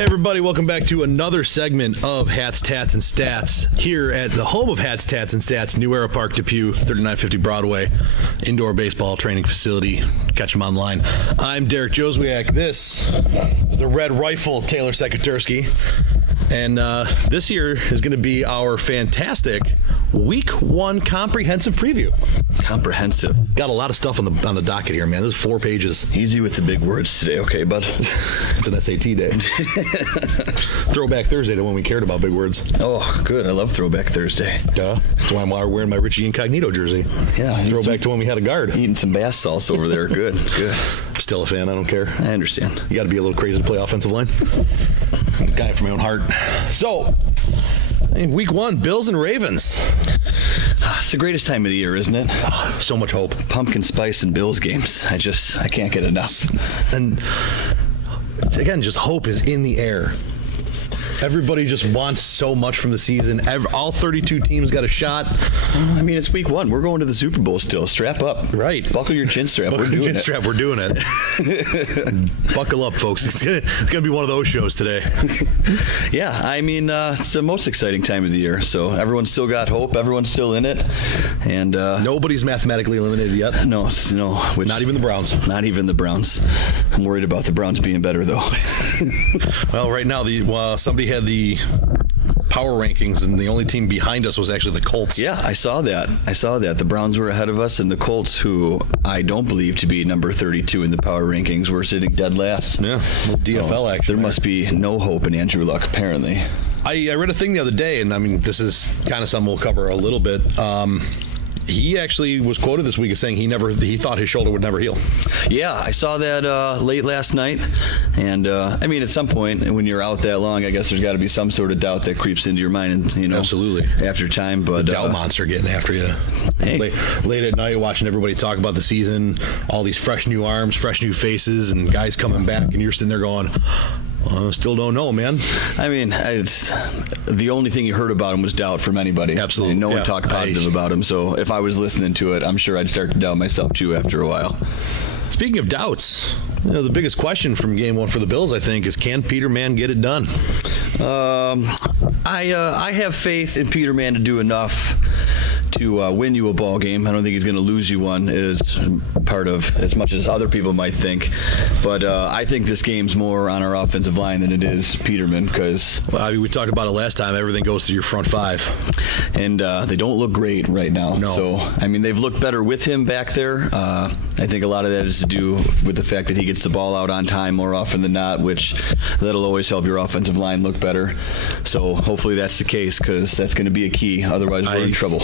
Hey everybody, welcome back to another segment of Hats, Tats, and Stats here at the home of Hats, Tats, and Stats, New Era Park, Depew, 3950 Broadway, indoor baseball training facility. Catch them online. I'm Derek Joswiak. This is the Red Rifle, Taylor Sekaterski. And this here is going to be our fantastic Week 1 comprehensive preview. Comprehensive. Got a lot of stuff on the docket here, man. This is 4 pages. Easy with the big words today, okay, bud? It's an SAT day. Throwback Thursday to when we cared about big words. Oh, good. I love Throwback Thursday. That's why I'm wearing my Richie Incognito jersey. Yeah. Throwback to when we had a guard. Eating some bass sauce over there. Good. Still a fan. I don't care. I understand. You got to be a little crazy to play offensive line. I'm a guy from my own heart. So, Week 1, Bills and Ravens. It's the greatest time of the year, isn't it? So much hope. Pumpkin spice and Bills games. I can't get enough. And again, just hope is in the air. Everybody just wants so much from the season. All 32 teams got a shot. I mean, it's Week 1. We're going to the Super Bowl still. Strap up. Right. Buckle your chin strap. We're doing it. Buckle up, folks. It's gonna be one of those shows today. Yeah, I mean, it's the most exciting time of the year. So everyone's still got hope. Everyone's still in it. And nobody's mathematically eliminated yet. No. Not even the Browns. Not even the Browns. I'm worried about the Browns being better, though. Well, right now, somebody had the power rankings, and the only team behind us was actually the Colts. Yeah, I saw that. The Browns were ahead of us, and the Colts, who I don't believe to be number 32 in the power rankings, were sitting dead last. Yeah, DFL action. There must be no hope in Andrew Luck, apparently. I read a thing the other day, and I mean, this is kind of something we'll cover a little bit. He actually was quoted this week as saying he thought his shoulder would never heal. Yeah, I saw that late last night. And, I mean, at some point, when you're out that long, I guess there's got to be some sort of doubt that creeps into your mind, and, absolutely, after time. But the doubt monster getting after you. Hey. Late at night, watching everybody talk about the season, all these fresh new arms, fresh new faces, and guys coming back, and you're sitting there going, I still don't know, man. I mean, it's the only thing you heard about him was doubt from anybody. Absolutely. No one talked positive about him. So if I was listening to it, I'm sure I'd start to doubt myself too after a while. Speaking of doubts, the biggest question from Game 1 for the Bills, I think, is can Peterman get it done? I have faith in Peterman to do enough to win you a ball game. I don't think he's going to lose you one as part of as much as other people might think. But I think this game's more on our offensive line than it is Peterman because... Well, I mean, we talked about it last time. Everything goes to your front five. And they don't look great right now. No. So, I mean, they've looked better with him back there. I think a lot of that is to do with the fact that he gets the ball out on time more often than not, which that'll always help your offensive line look better. So hopefully that's the case because that's going to be a key. Otherwise, we're in trouble.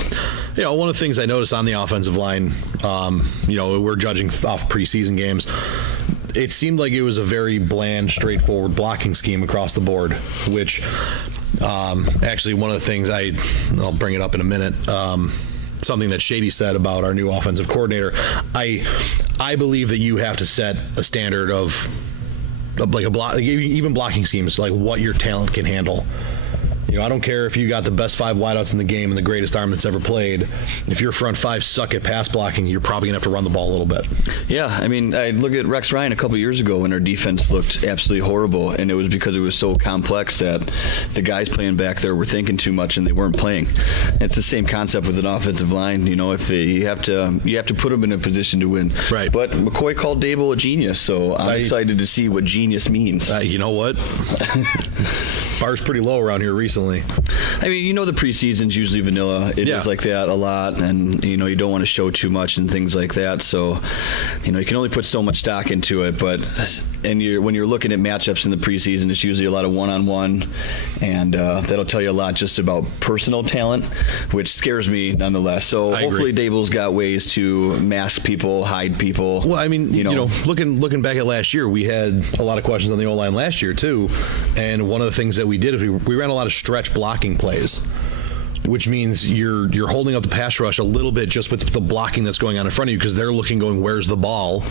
Yeah, one of the things I noticed on the offensive line, we're judging off preseason games. It seemed like it was a very bland, straightforward blocking scheme across the board, which actually one of the things I'll bring it up in a minute. Something that Shady said about our new offensive coordinator. I believe that you have to set a standard of like a block, even blocking schemes, like what your talent can handle. I don't care if you got the best 5 wideouts in the game and the greatest arm that's ever played. If your front 5 suck at pass blocking, you're probably going to have to run the ball a little bit. Yeah, I mean, I look at Rex Ryan a couple years ago when our defense looked absolutely horrible, and it was because it was so complex that the guys playing back there were thinking too much and they weren't playing. It's the same concept with an offensive line. If you have to put them in a position to win. Right. But McCoy called Dable a genius, so I'm excited to see what genius means. You know what? Bar's pretty low around here recently. I mean, the preseason's usually vanilla. It is like that a lot, and you don't want to show too much and things like that. So, you can only put so much stock into it. But when you're looking at matchups in the preseason, it's usually a lot of one-on-one, and that'll tell you a lot just about personal talent, which scares me nonetheless. So hopefully Dable's got ways to mask people, hide people. Well, I mean, looking back at last year, we had a lot of questions on the O-line last year too, and one of the things that we did is we ran a lot of stretch blocking plays, which means you're holding up the pass rush a little bit just with the blocking that's going on in front of you because they're looking, going, where's the ball?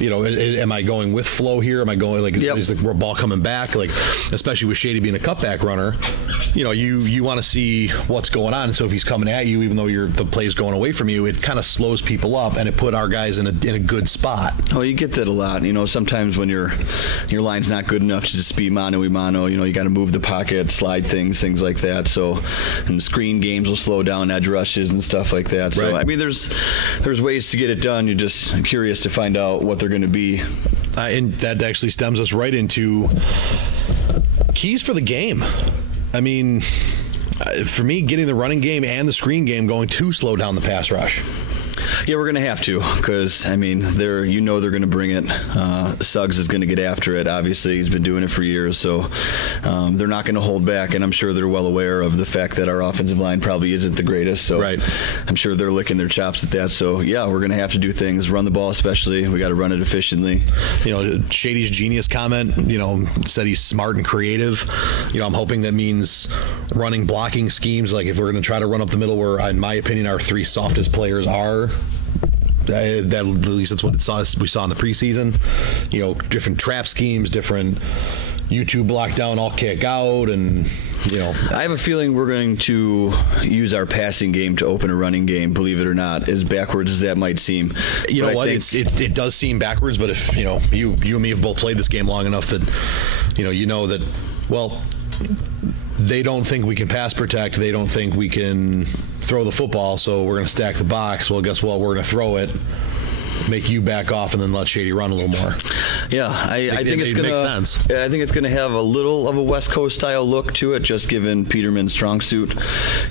Am I going with flow here? Am I going is the ball coming back? Like, especially with Shady being a cutback runner, you want to see what's going on. And so if he's coming at you, even though the play's going away from you, it kind of slows people up and it put our guys in a good spot. Oh, you get that a lot. Sometimes when your line's not good enough to just be mano-a-mano, you got to move the pocket, slide things like that. So, and screen games will slow down edge rushes and stuff like that. So, right. There's ways to get it done. You're just curious to find out what they're going to be. And that actually stems us right into keys for the game. For me, getting the running game and the screen game going to slow down the pass rush. Yeah, we're going to have to because, they're going to bring it. Suggs is going to get after it. Obviously, he's been doing it for years, so they're not going to hold back, and I'm sure they're well aware of the fact that our offensive line probably isn't the greatest, so right. I'm sure they're licking their chops at that. So, yeah, we're going to have to do things. Run the ball especially. We got to run it efficiently. Shady's genius comment, said he's smart and creative. I'm hoping that means running blocking schemes. Like if we're going to try to run up the middle where, in my opinion, our three softest players are, at least that's what we saw in the preseason. Different trap schemes, different U2 block down, all kick out, and I have a feeling we're going to use our passing game to open a running game. Believe it or not, as backwards as that might seem. It does seem backwards, but if you and me have both played this game long enough that that they don't think we can pass protect. They don't think we can throw the football, so we're going to stack the box. Well, guess what? We're going to throw it, make you back off, and then let Shady run a little more. Yeah, I think it's going to make sense. I think it's going to have a little of a West Coast style look to it, just given Peterman's strong suit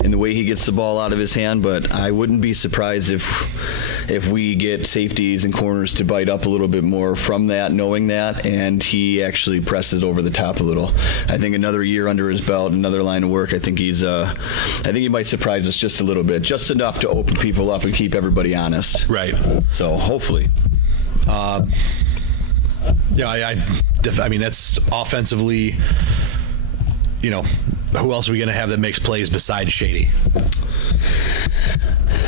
and the way he gets the ball out of his hand. But I wouldn't be surprised if we get safeties and corners to bite up a little bit more from that, knowing that, and he actually presses over the top a little. I think another year under his belt, another line of work. I think he might surprise us just a little bit, just enough to open people up and keep everybody honest. Right. So hopefully. That's offensively. Who else are we going to have that makes plays besides Shady?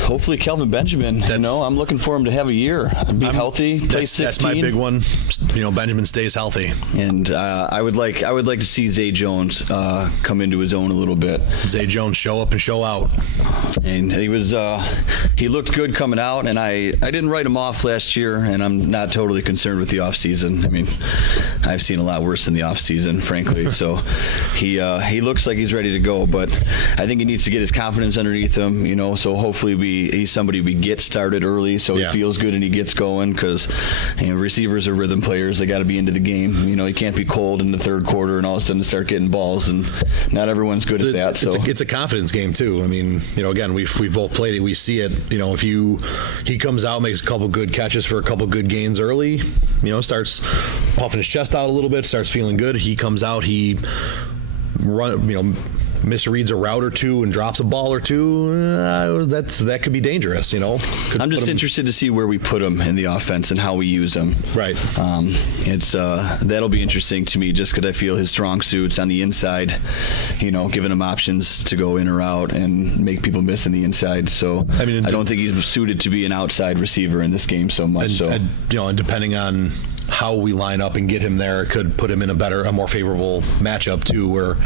Hopefully Kelvin Benjamin. I'm looking for him to have a year, be healthy, play 16. That's my big one. Benjamin stays healthy. And I would like to see Zay Jones come into his own a little bit. Zay Jones show up and show out. And he looked good coming out, and I didn't write him off last year, and I'm not totally concerned with the offseason. I've seen a lot worse in the offseason, frankly. So he looks like he's ready to go, but I think he needs to get his confidence underneath him, so hopefully he's somebody we get started early so he feels good and he gets going, because receivers are rhythm players. They got to be into the game. He can't be cold in the third quarter and all of a sudden start getting balls, and not everyone's good at that. So it's a confidence game too. Again, we've both played it. We see it. If he comes out, makes a couple good catches for a couple good gains early, starts puffing his chest out a little bit, starts feeling good. He comes out, he misreads a route or two and drops a ball or two. That could be dangerous. I'm just interested to see where we put him in the offense and how we use him. Right. That'll be interesting to me, just because I feel his strong suits on the inside, giving him options to go in or out and make people miss in the inside. So I don't think he's suited to be an outside receiver in this game so much. And depending on how we line up and get him there, it could put him in a more favorable matchup too, where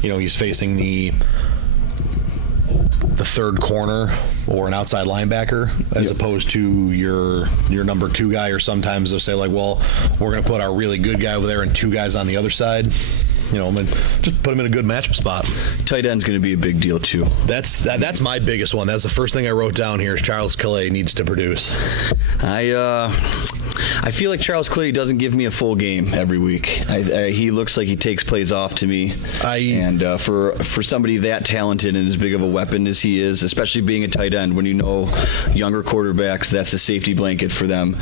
he's facing the third corner or an outside linebacker as opposed to your number two guy. Or sometimes they'll say, like, well, we're going to put our really good guy over there and two guys on the other side. Just put him in a good matchup spot. Tight end's going to be a big deal too. That's my biggest one. That's the first thing I wrote down here. Is Charles Calais needs to produce. I feel like Charles Clay doesn't give me a full game every week. He looks like he takes plays off to me. And for somebody that talented and as big of a weapon as he is, especially being a tight end, when younger quarterbacks, that's a safety blanket for them.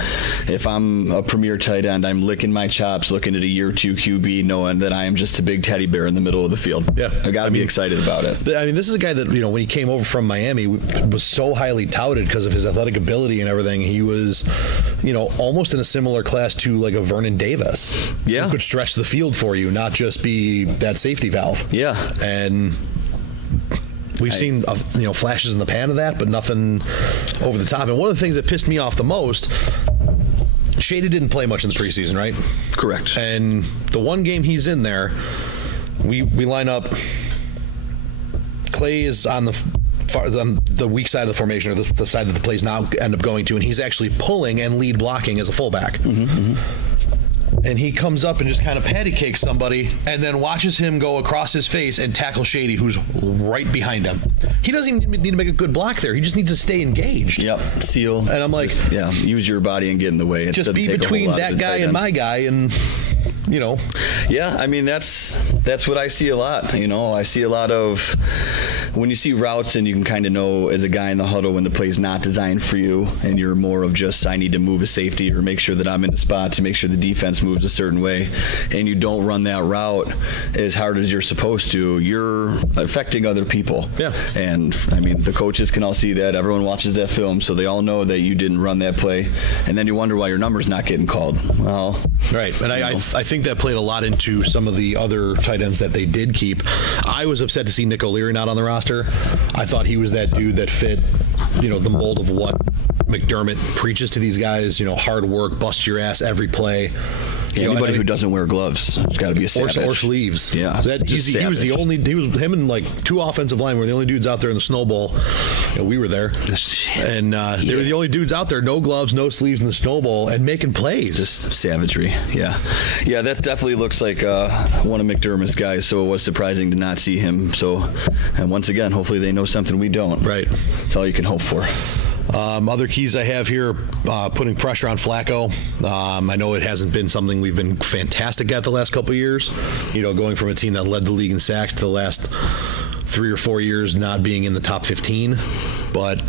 If I'm a premier tight end, I'm licking my chops looking at a year two QB, knowing that I am just a big teddy bear in the middle of the field. Yeah, I got to be excited about it. This is a guy that when he came over from Miami was so highly touted because of his athletic ability and everything. He was, almost in a similar class to like a Vernon Davis. Yeah, who could stretch the field for you, not just be that safety valve. Yeah, and we've seen flashes in the pan of that, but nothing over the top. And one of the things that pissed me off the most, Shady didn't play much in the preseason, right? Correct. And the one game he's in there, we line up. Clay is on the weak side of the formation, or the side that the plays now end up going to, and he's actually pulling and lead blocking as a fullback. And he comes up and just kind of patty cakes somebody, and then watches him go across his face and tackle Shady, who's right behind him. He doesn't even need to make a good block there. He just needs to stay engaged. Yep, seal. And I'm like, use your body and get in the way. It just be between that guy and my guy, and Yeah, I mean that's what I see a lot. I see a lot of when you see routes, and you can kind of know as a guy in the huddle when the play's not designed for you, and you're more of just, I need to move a safety or make sure that I'm in a spot to make sure the defense moves a certain way, and you don't run that route as hard as you're supposed to, you're affecting other people. Yeah. And I mean, the coaches can all see that. Everyone watches that film, so they all know that you didn't run that play, and then you wonder why your number's not getting called. Well, right. And I think that played a lot into some of the other tight ends that they did keep. I was upset to see Nick O'Leary not on the roster. I thought he was that dude that fit, the mold of what McDermott preaches to these guys. Hard work, bust your ass every play. Anybody who doesn't wear gloves has got to be a savage. Or sleeves. Yeah. He was like two offensive line were the only dudes out there in the Snow Bowl. We were there. And they were the only dudes out there, no gloves, no sleeves in the Snow Bowl, and making plays. Just savagery. Yeah. Yeah, that definitely looks like one of McDermott's guys, so it was surprising to not see him. So, and once again, hopefully they know something we don't. Right. That's all you can hope for. Other keys I have here, putting pressure on Flacco. I know it hasn't been something we've been fantastic at the last couple of years. Going from a team that led the league in sacks to the last 3 or 4 years not being in the top 15. But,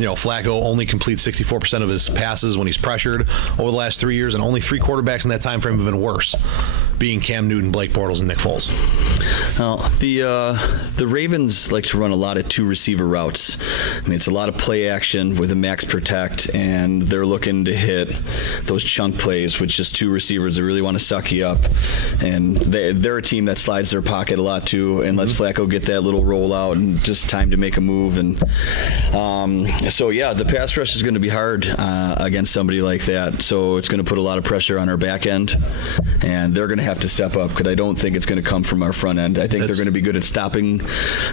Flacco only completes 64% of his passes when he's pressured over the last 3 years, and only 3 quarterbacks in that time frame have been worse, being Cam Newton, Blake Bortles, and Nick Foles. Well, the Ravens like to run a lot of 2 receiver routes. I mean, it's a lot of play action with a max protect, and they're looking to hit those chunk plays with just 2 receivers that really want to suck you up. And they're a team that slides their pocket a lot too, and lets Flacco get that little rollout and just time to make a move. And the pass rush is going to be hard against somebody like that. So it's going to put a lot of pressure on our back end, and they're going to have to step up, because I don't think it's going to come from our front end. I think they're going to be good at stopping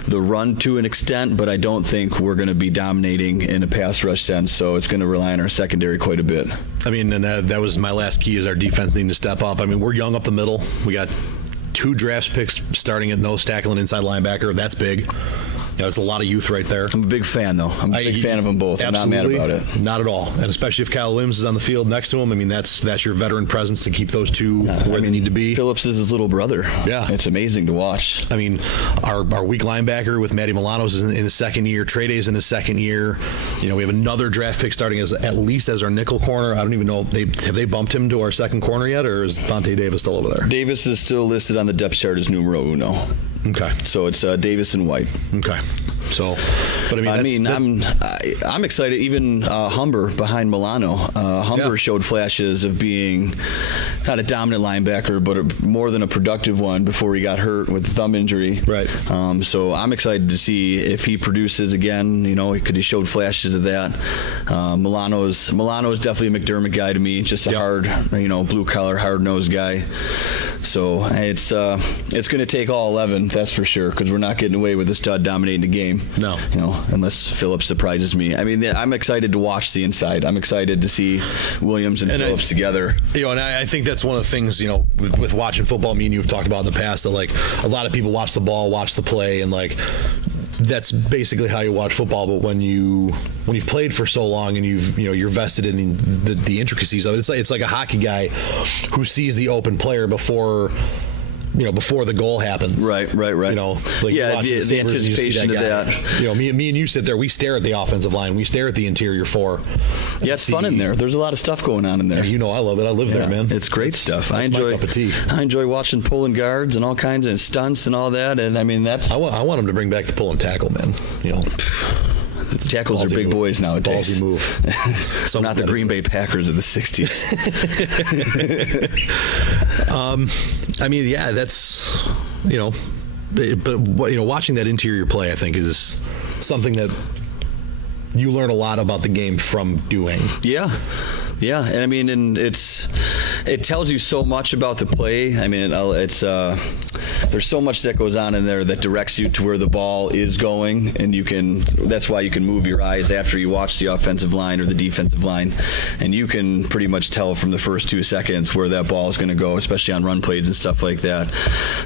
the run to an extent, but I don't think we're going to be dominating in a pass rush sense. So it's going to rely on our secondary quite a bit. I mean, and that was my last key, is our defense needing to step up. I mean, we're young up the middle. We got 2 draft picks starting at nose tackle and inside linebacker. That's big. It's a lot of youth right there. I'm a big fan, though. I'm a big fan of them both. I'm not mad about it. Not at all. And especially if Kyle Williams is on the field next to him. I mean, that's your veteran presence to keep those two where they need to be. Phillips is his little brother. Yeah. It's amazing to watch. I mean, our weak linebacker with Matty Milano's is in his second year. Trey Day's in his second year. We have another draft pick starting at least as our nickel corner. I don't even know. Have they bumped him to our second corner yet, or is Vontae Davis still over there? Davis is still listed on the depth chart as numero uno. Okay. So it's Davis and White. Okay. So, but I'm excited. Even Humber behind Milano. Humber showed flashes of being not a dominant linebacker, but more than a productive one before he got hurt with a thumb injury. Right. So I'm excited to see if he produces again. He showed flashes of that. Milano is definitely a McDermott guy to me. Just a hard, blue collar, hard nosed guy. So it's going to take all 11, that's for sure, because we're not getting away with a stud dominating the game. No. Unless Phillips surprises me. I mean, I'm excited to watch the inside. I'm excited to see Williams and Phillips together. And I think that's one of the things, with watching football, me and you have talked about in the past, that like a lot of people watch the ball, watch the play, and like that's basically how you watch football. But when you've played for so long and you're vested in the intricacies of it, it's like a hockey guy who sees the open player before the goal happens. Right. The anticipation of that. Me and you sit there, we stare at the offensive line, we stare at the interior 4. Yeah, it's fun in there. There's a lot of stuff going on in there. I love it. I live there, man. It's great stuff. I enjoy watching pulling guards and all kinds of stunts and all that. And I mean, I want them to bring back the pull and tackle, man. The tackles are big boys nowadays. Ballsy move. Not the Green Bay Packers of the 60s. I mean, yeah, that's, but watching that interior play, I think, is something that you learn a lot about the game from doing. Yeah. Yeah, and I mean, it tells you so much about the play. I mean, there's so much that goes on in there that directs you to where the ball is going, and that's why you can move your eyes after you watch the offensive line or the defensive line, and you can pretty much tell from the first 2 seconds where that ball is going to go, especially on run plays and stuff like that.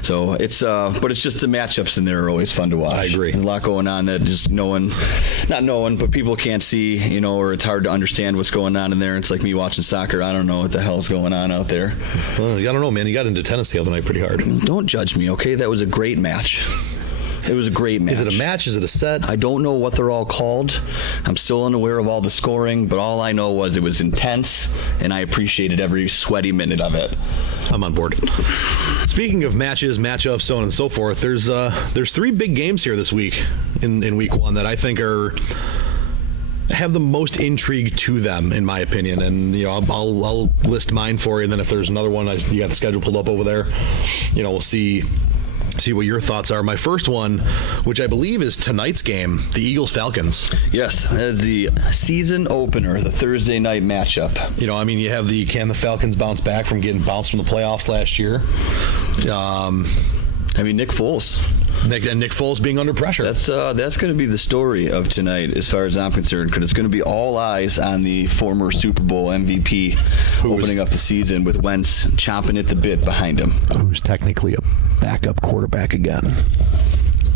So but it's just the matchups in there are always fun to watch. I agree. There's a lot going on that just not knowing, but people can't see, or it's hard to understand what's going on in there. It's like me watching soccer. I don't know what the hell's going on out there. Well, I don't know, man. You got into tennis the other night pretty hard. Don't judge me, okay? That was a great match. It was a great match. Is it a match? Is it a set? I don't know what they're all called. I'm still unaware of all the scoring, but all I know was it was intense, and I appreciated every sweaty minute of it. I'm on board. Speaking of matches, matchups, so on and so forth, there's 3 big games here this week in week 1 that I think have the most intrigue to them, in my opinion. And I'll list mine for you, and then if there's another one, you got the schedule pulled up over there. We'll see what your thoughts are. My first one, which I believe is tonight's game, the Eagles-Falcons. Yes, that is the season opener, the Thursday night matchup. You have can the Falcons bounce back from getting bounced from the playoffs last year? Nick Foles. Nick Foles being under pressure. That's going to be the story of tonight, as far as I'm concerned, because it's going to be all eyes on the former Super Bowl MVP opening up the season with Wentz chomping at the bit behind him. Who's technically a backup quarterback again.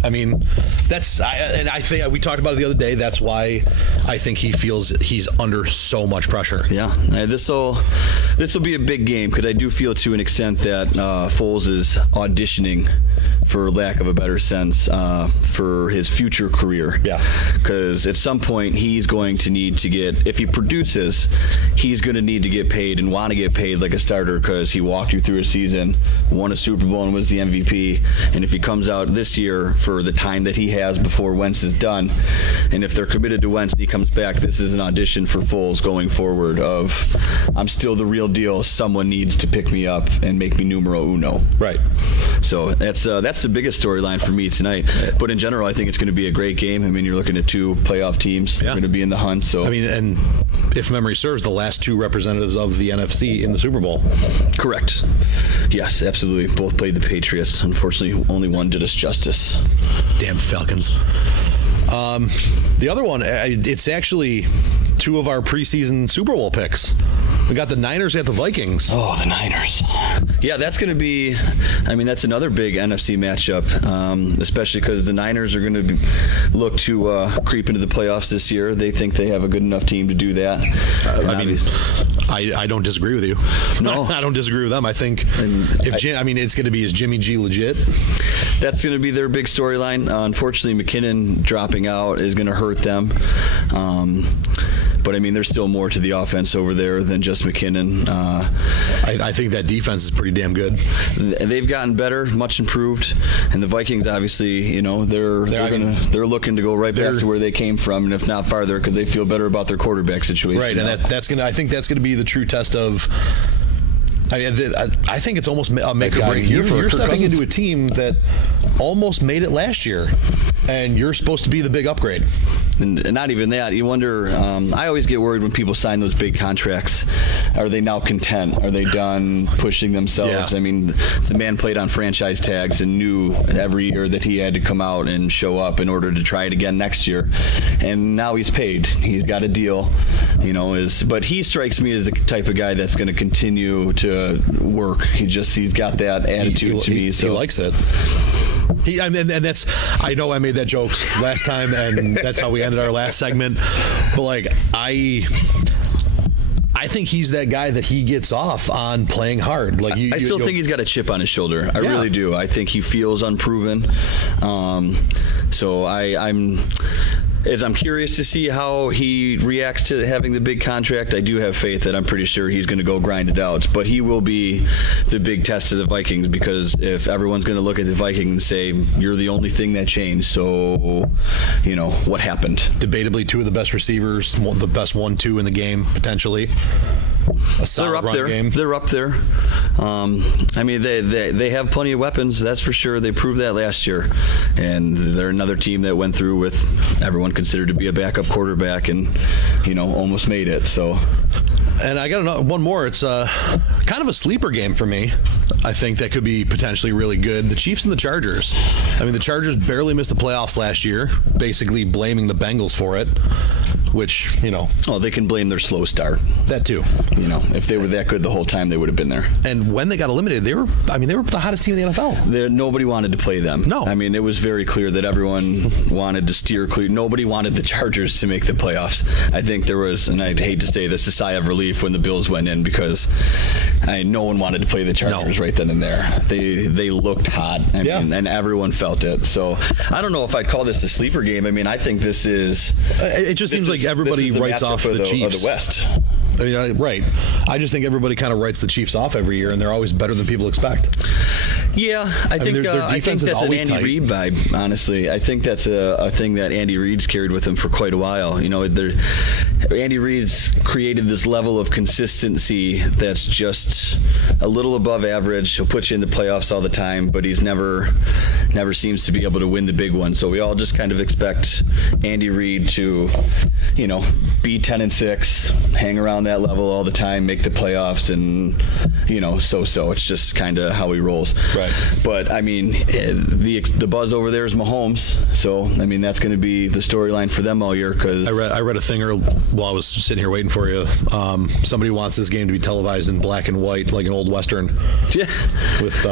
I mean, I think we talked about it the other day. That's why I think he feels he's under so much pressure. Yeah, this will be a big game, because I do feel to an extent that Foles is auditioning, for lack of a better sense, for his future career. Yeah. Because at some point he's going to need to if he produces, he's going to need to get paid and want to get paid like a starter, because he walked you through a season, won a Super Bowl, and was the MVP. And if he comes out this year for the time that he has before Wentz is done, and if they're committed to Wentz and he comes back, this is an audition for Foles going forward of, I'm still the real deal, someone needs to pick me up and make me numero uno. Right. So that's the biggest storyline for me tonight. But in general, I think it's going to be a great game. I mean, you're looking at 2 playoff teams that are going to be in the hunt. So and if memory serves, the last 2 representatives of the NFC in the Super Bowl. Correct. Yes, absolutely. Both played the Patriots. Unfortunately, only one did us justice. Damn Falcons. The other one, it's actually 2 of our preseason Super Bowl picks. We got the Niners at the Vikings. Oh, the Niners. Yeah, that's going to be, that's another big NFC matchup, especially because the Niners are going to look to creep into the playoffs this year. They think they have a good enough team to do that. I don't disagree with you. No. I don't disagree with them. I think it's going to be, is Jimmy G legit? That's going to be their big storyline. Unfortunately, McKinnon dropping out is going to hurt them. But there's still more to the offense over there than just McKinnon. I think that defense is pretty damn good. They've gotten better, much improved, and the Vikings obviously, they're looking to go right back to where they came from, and if not farther, because they feel better about their quarterback situation. Right, and I think that's going to be the true test of. I think it's almost a make or break year for You're stepping into a team that almost made it last year, and you're supposed to be the big upgrade. And not even that. You wonder, I always get worried when people sign those big contracts. Are they now content? Are they done pushing themselves? Yeah. The man played on franchise tags and knew every year that he had to come out and show up in order to try it again next year. And now he's paid. He's got a deal, but he strikes me as the type of guy that's going to continue to work. He's got that attitude to me. So he likes it. And that's, I know I made that joke last time, and that's how we ended our last segment. But I think he's that guy that he gets off on playing hard. I still think he's got a chip on his shoulder. I really do. I think he feels unproven. So I'm curious to see how he reacts to having the big contract. I do have faith that I'm pretty sure he's going to go grind it out. But he will be the big test of the Vikings, because if everyone's going to look at the Vikings and say, you're the only thing that changed, so, what happened? Debatably 2 of the best receivers, the best 1-2 in the game, potentially. They're up there. Game. They're up there. They have plenty of weapons, that's for sure. They proved that last year. And they're another team that went through with everyone considered to be a backup quarterback and, almost made it. So And I got one more. It's kind of a sleeper game for me. I think that could be potentially really good. The Chiefs and the Chargers. I mean, the Chargers barely missed the playoffs last year, basically blaming the Bengals for it, which, Oh, they can blame their slow start. That too. If they were that good the whole time, they would have been there. And when they got eliminated, they were the hottest team in the NFL. Nobody wanted to play them. No. I mean, it was very clear that everyone wanted to steer clear. Nobody wanted the Chargers to make the playoffs. I think there was, and I'd hate to say this, a sigh of relief when the Bills went in, because no one wanted to play the Chargers right then and there. They looked hot. I mean, and everyone felt it. So I don't know if I'd call this a sleeper game. I mean, I think this is. It just seems like everybody writes off the Chiefs. Of the West. I mean, right. I just think everybody kind of writes the Chiefs off every year, and they're always better than people expect. Yeah, I think that's an Andy tight. Reid vibe, honestly. I think that's a thing that Andy Reid's carried with him for quite a while. Andy Reid's created this level of consistency that's just a little above average. He'll put you in the playoffs all the time, but he's never seems to be able to win the big one. So we all just kind of expect Andy Reid to, be 10-6, hang around that level all the time, make the playoffs, and so it's just kind of how he rolls. Right. But I mean, the buzz over there is Mahomes. So I mean, that's going to be the storyline for them all year. Because I read a thing while I was sitting here waiting for you. Somebody wants this game to be televised in black and white, like an old Western. Yeah. With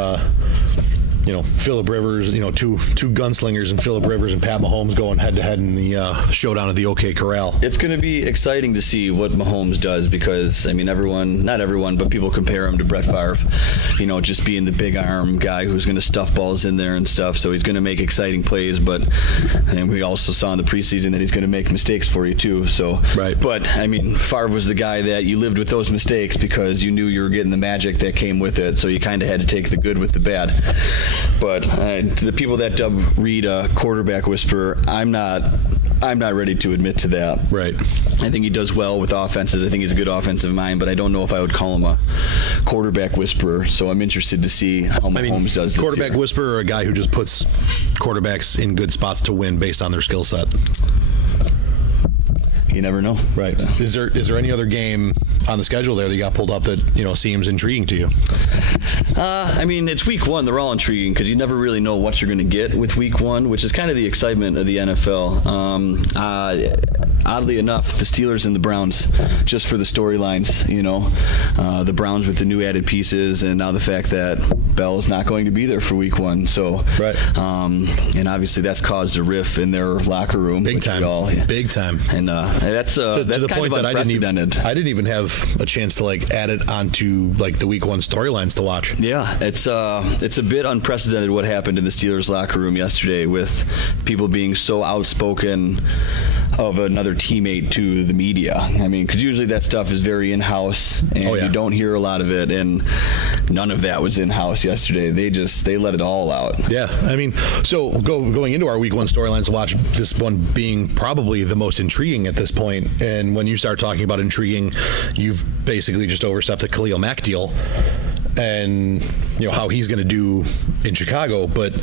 Phillip Rivers, two gunslingers, and Phillip Rivers and Pat Mahomes going head to head in the showdown at the OK Corral. It's going to be exciting to see what Mahomes does, because I mean, not everyone, but people compare him to Brett Favre. Just being the big arm guy who's going to stuff balls in there and stuff. So he's going to make exciting plays, but we also saw in the preseason that he's going to make mistakes for you too. So, right. But I mean, Favre was the guy that you lived with those mistakes because you knew you were getting the magic that came with it. So you kind of had to take the good with the bad. But to the people that dub Reid a quarterback whisperer, I'm not ready to admit to that. Right. I think he does well with offenses. I think he's a good offensive mind, but I don't know if I would call him a quarterback whisperer. So I'm interested to see how Mahomes does this quarterback year. whisperer, or a guy who just puts quarterbacks in good spots to win based on their skill set. You never know. Right. Is there any other game on the schedule there that you got pulled up that seems intriguing to you? I mean, it's week one. They're all intriguing because you never really know what you're going to get with week one, which is kind of the excitement of the NFL. Oddly enough, the Steelers and the Browns, just for the storylines, the Browns with the new added pieces, and now the fact that Bell is not going to be there for week one. So, right. And obviously that's caused a riff in their locker room. Big time. Big time. And that's to the kind point of that I didn't even have a chance to add it onto the week one storylines to watch. Yeah, it's a bit unprecedented what happened in the Steelers locker room yesterday, with people being so outspoken of another teammate to the media. I mean, because usually that stuff is very in-house, and you don't hear a lot of it, and none of that was in-house yesterday. They let it all out. Yeah, I mean, so going into our week one storylines to watch, this one being probably the most intriguing at this point, and when you start talking about intriguing, you've basically just overstepped the Khalil Mack deal, and how he's going to do in Chicago. But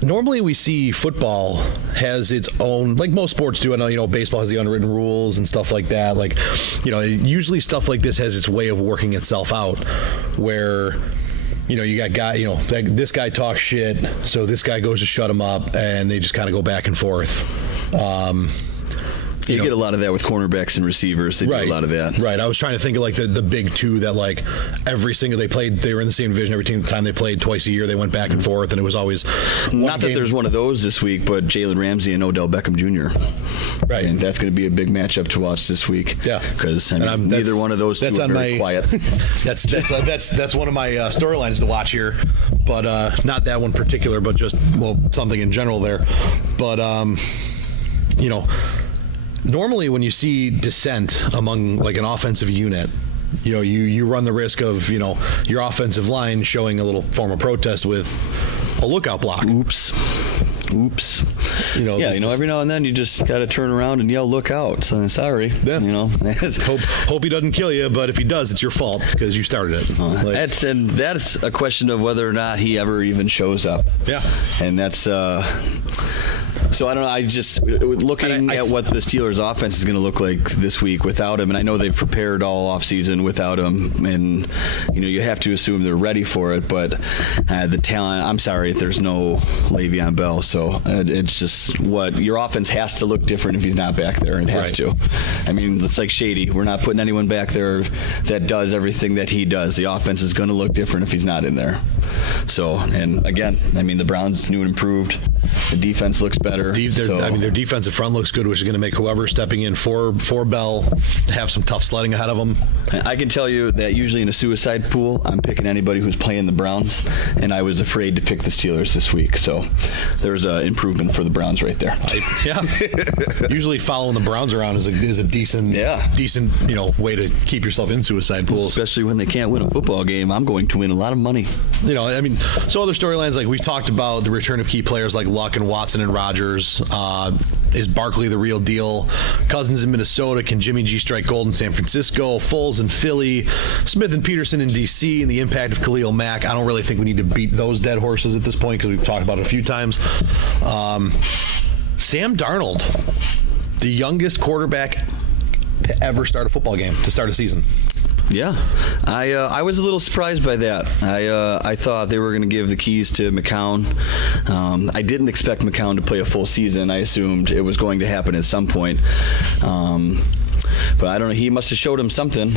normally we see football has its own, like most sports do. I know, baseball has the unwritten rules and stuff like that. Usually stuff like this has its way of working itself out, where you got this guy talks shit, so this guy goes to shut him up, and they just kind of go back and forth. You get a lot of that with cornerbacks and receivers. They do a lot of that. Right. I was trying to think of the big two that every single they were in the same division every time they played twice a year. They went back and forth, and it was always not that there's one of those this week, but Jalen Ramsey and Odell Beckham Jr. Right. And that's going to be a big matchup to watch this week. Yeah. Because neither one of those two are very quiet. That's one of my storylines to watch here, but not that one particular, but just something in general there. But normally when you see dissent among an offensive unit, you run the risk of your offensive line showing a little form of protest with a lookout block. Oops. Every now and then you just got to turn around and yell, "Look out!" So, sorry. Yeah. Hope he doesn't kill you, but if he does, it's your fault because you started it. That's a question of whether or not he ever even shows up. Yeah. And that's So I don't know. I just looking at what the Steelers' offense is going to look like this week without him, and I know they've prepared all offseason without him, and you have to assume they're ready for it. But the talent, I'm sorry, there's no Le'Veon Bell, so it's just what your offense has to look different if he's not back there. It has to. I mean, it's like Shady. We're not putting anyone back there that does everything that he does. The offense is going to look different if he's not in there. So, and again, I mean, the Browns new and improved. The defense looks better. I mean, their defensive front looks good, which is going to make whoever stepping in for Bell have some tough sledding ahead of them. I can tell you that usually in a suicide pool, I'm picking anybody who's playing the Browns, and I was afraid to pick the Steelers this week. So there's an improvement for the Browns right there. Usually following the Browns around is a decent way to keep yourself in suicide pools. Especially when they can't win a football game. I'm going to win a lot of money. I mean, so other storylines, like we've talked about the return of key players like Luck and Watson and Rodgers. Is Barkley the real deal? Cousins in Minnesota. Can Jimmy G strike gold in San Francisco? Foles in Philly. Smith and Peterson in D.C. and the impact of Khalil Mack. I don't really think we need to beat those dead horses at this point because we've talked about it a few times. Sam Darnold, the youngest quarterback to ever start a football game, to start a season. Yeah, I was a little surprised by that. I thought they were going to give the keys to McCown. I didn't expect McCown to play a full season. I assumed it was going to happen at some point. But I don't know. He must have showed him something.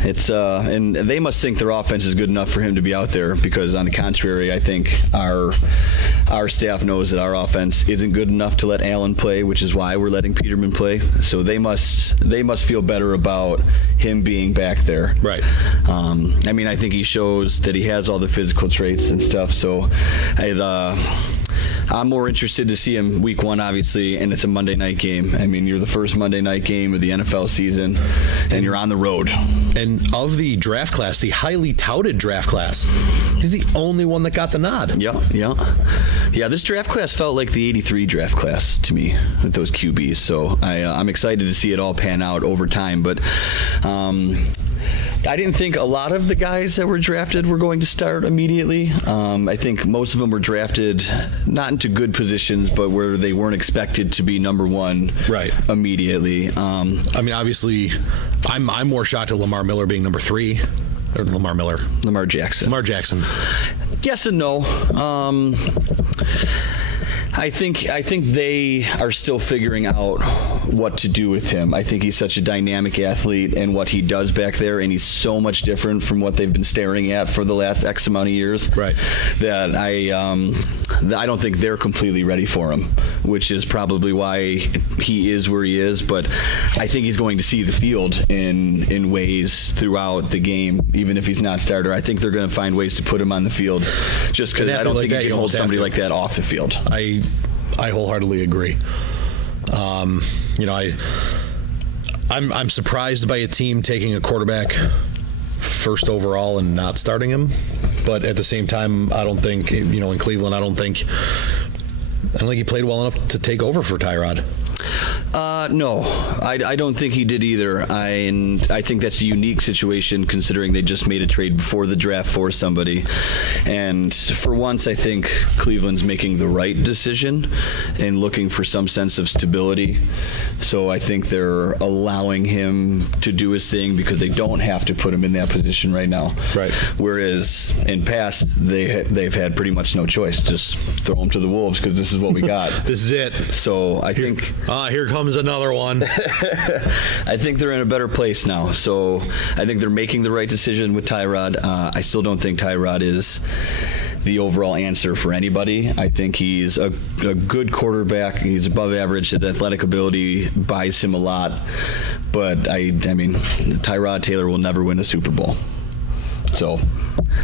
It's and they must think their offense is good enough for him to be out there. Because on the contrary, I think our staff knows that our offense isn't good enough to let Allen play, which is why we're letting Peterman play. So they must feel better about him being back there. Right. I mean, I think he shows that he has all the physical traits and stuff. So I'm more interested to see him week one, obviously, and it's a Monday night game. I mean, you're the first Monday night game of the NFL season, and you're on the road. And of the draft class, the highly touted draft class, he's the only one that got the nod. Yeah, this draft class felt like the 83 draft class to me with those QBs. So I'm excited to see it all pan out over time. But I didn't think a lot of the guys that were drafted were going to start immediately. I think most of them were drafted not into good positions, but where they weren't expected to be number one immediately. I mean, obviously, I'm more shocked at Lamar Miller being number 3. Or Lamar Jackson. Yes and no. I think they are still figuring out what to do with him. I think he's such a dynamic athlete and what he does back there, and he's so much different from what they've been staring at for the last X amount of years. Right. That I don't think they're completely ready for him, which is probably why he is where he is. But I think he's going to see the field in ways throughout the game, even if he's not starter. I think they're going to find ways to put him on the field, just because I don't think you can hold somebody like that off the field. I wholeheartedly agree. I'm surprised by a team taking a quarterback first overall and not starting him, but at the same time, I don't think in Cleveland, I don't think he played well enough to take over for Tyrod. No, I don't think he did either. I think that's a unique situation considering they just made a trade before the draft for somebody. And for once, I think Cleveland's making the right decision and looking for some sense of stability. So I think they're allowing him to do his thing because they don't have to put him in that position right now. Right. Whereas in past, they've had pretty much no choice. Just throw him to the wolves because this is what we got. This is it. So I think... here comes another one. I think they're in a better place now. So I think they're making the right decision with Tyrod. I still don't think Tyrod is the overall answer for anybody. I think he's a good quarterback. He's above average. His athletic ability buys him a lot. But I mean, Tyrod Taylor will never win a Super Bowl. So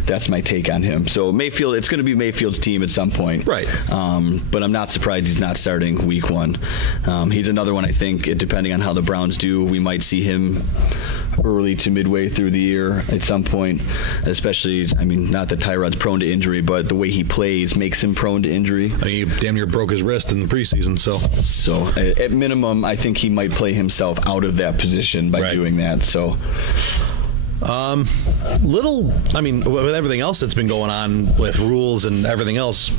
that's my take on him. So Mayfield, it's going to be Mayfield's team at some point. Right. But I'm not surprised he's not starting week one. He's another one, I think, depending on how the Browns do, we might see him early to midway through the year at some point, especially, I mean, not that Tyrod's prone to injury, but the way he plays makes him prone to injury. I mean, he damn near broke his wrist in the preseason, So at minimum, I think he might play himself out of that position by doing that. So... with everything else that's been going on with rules and everything else,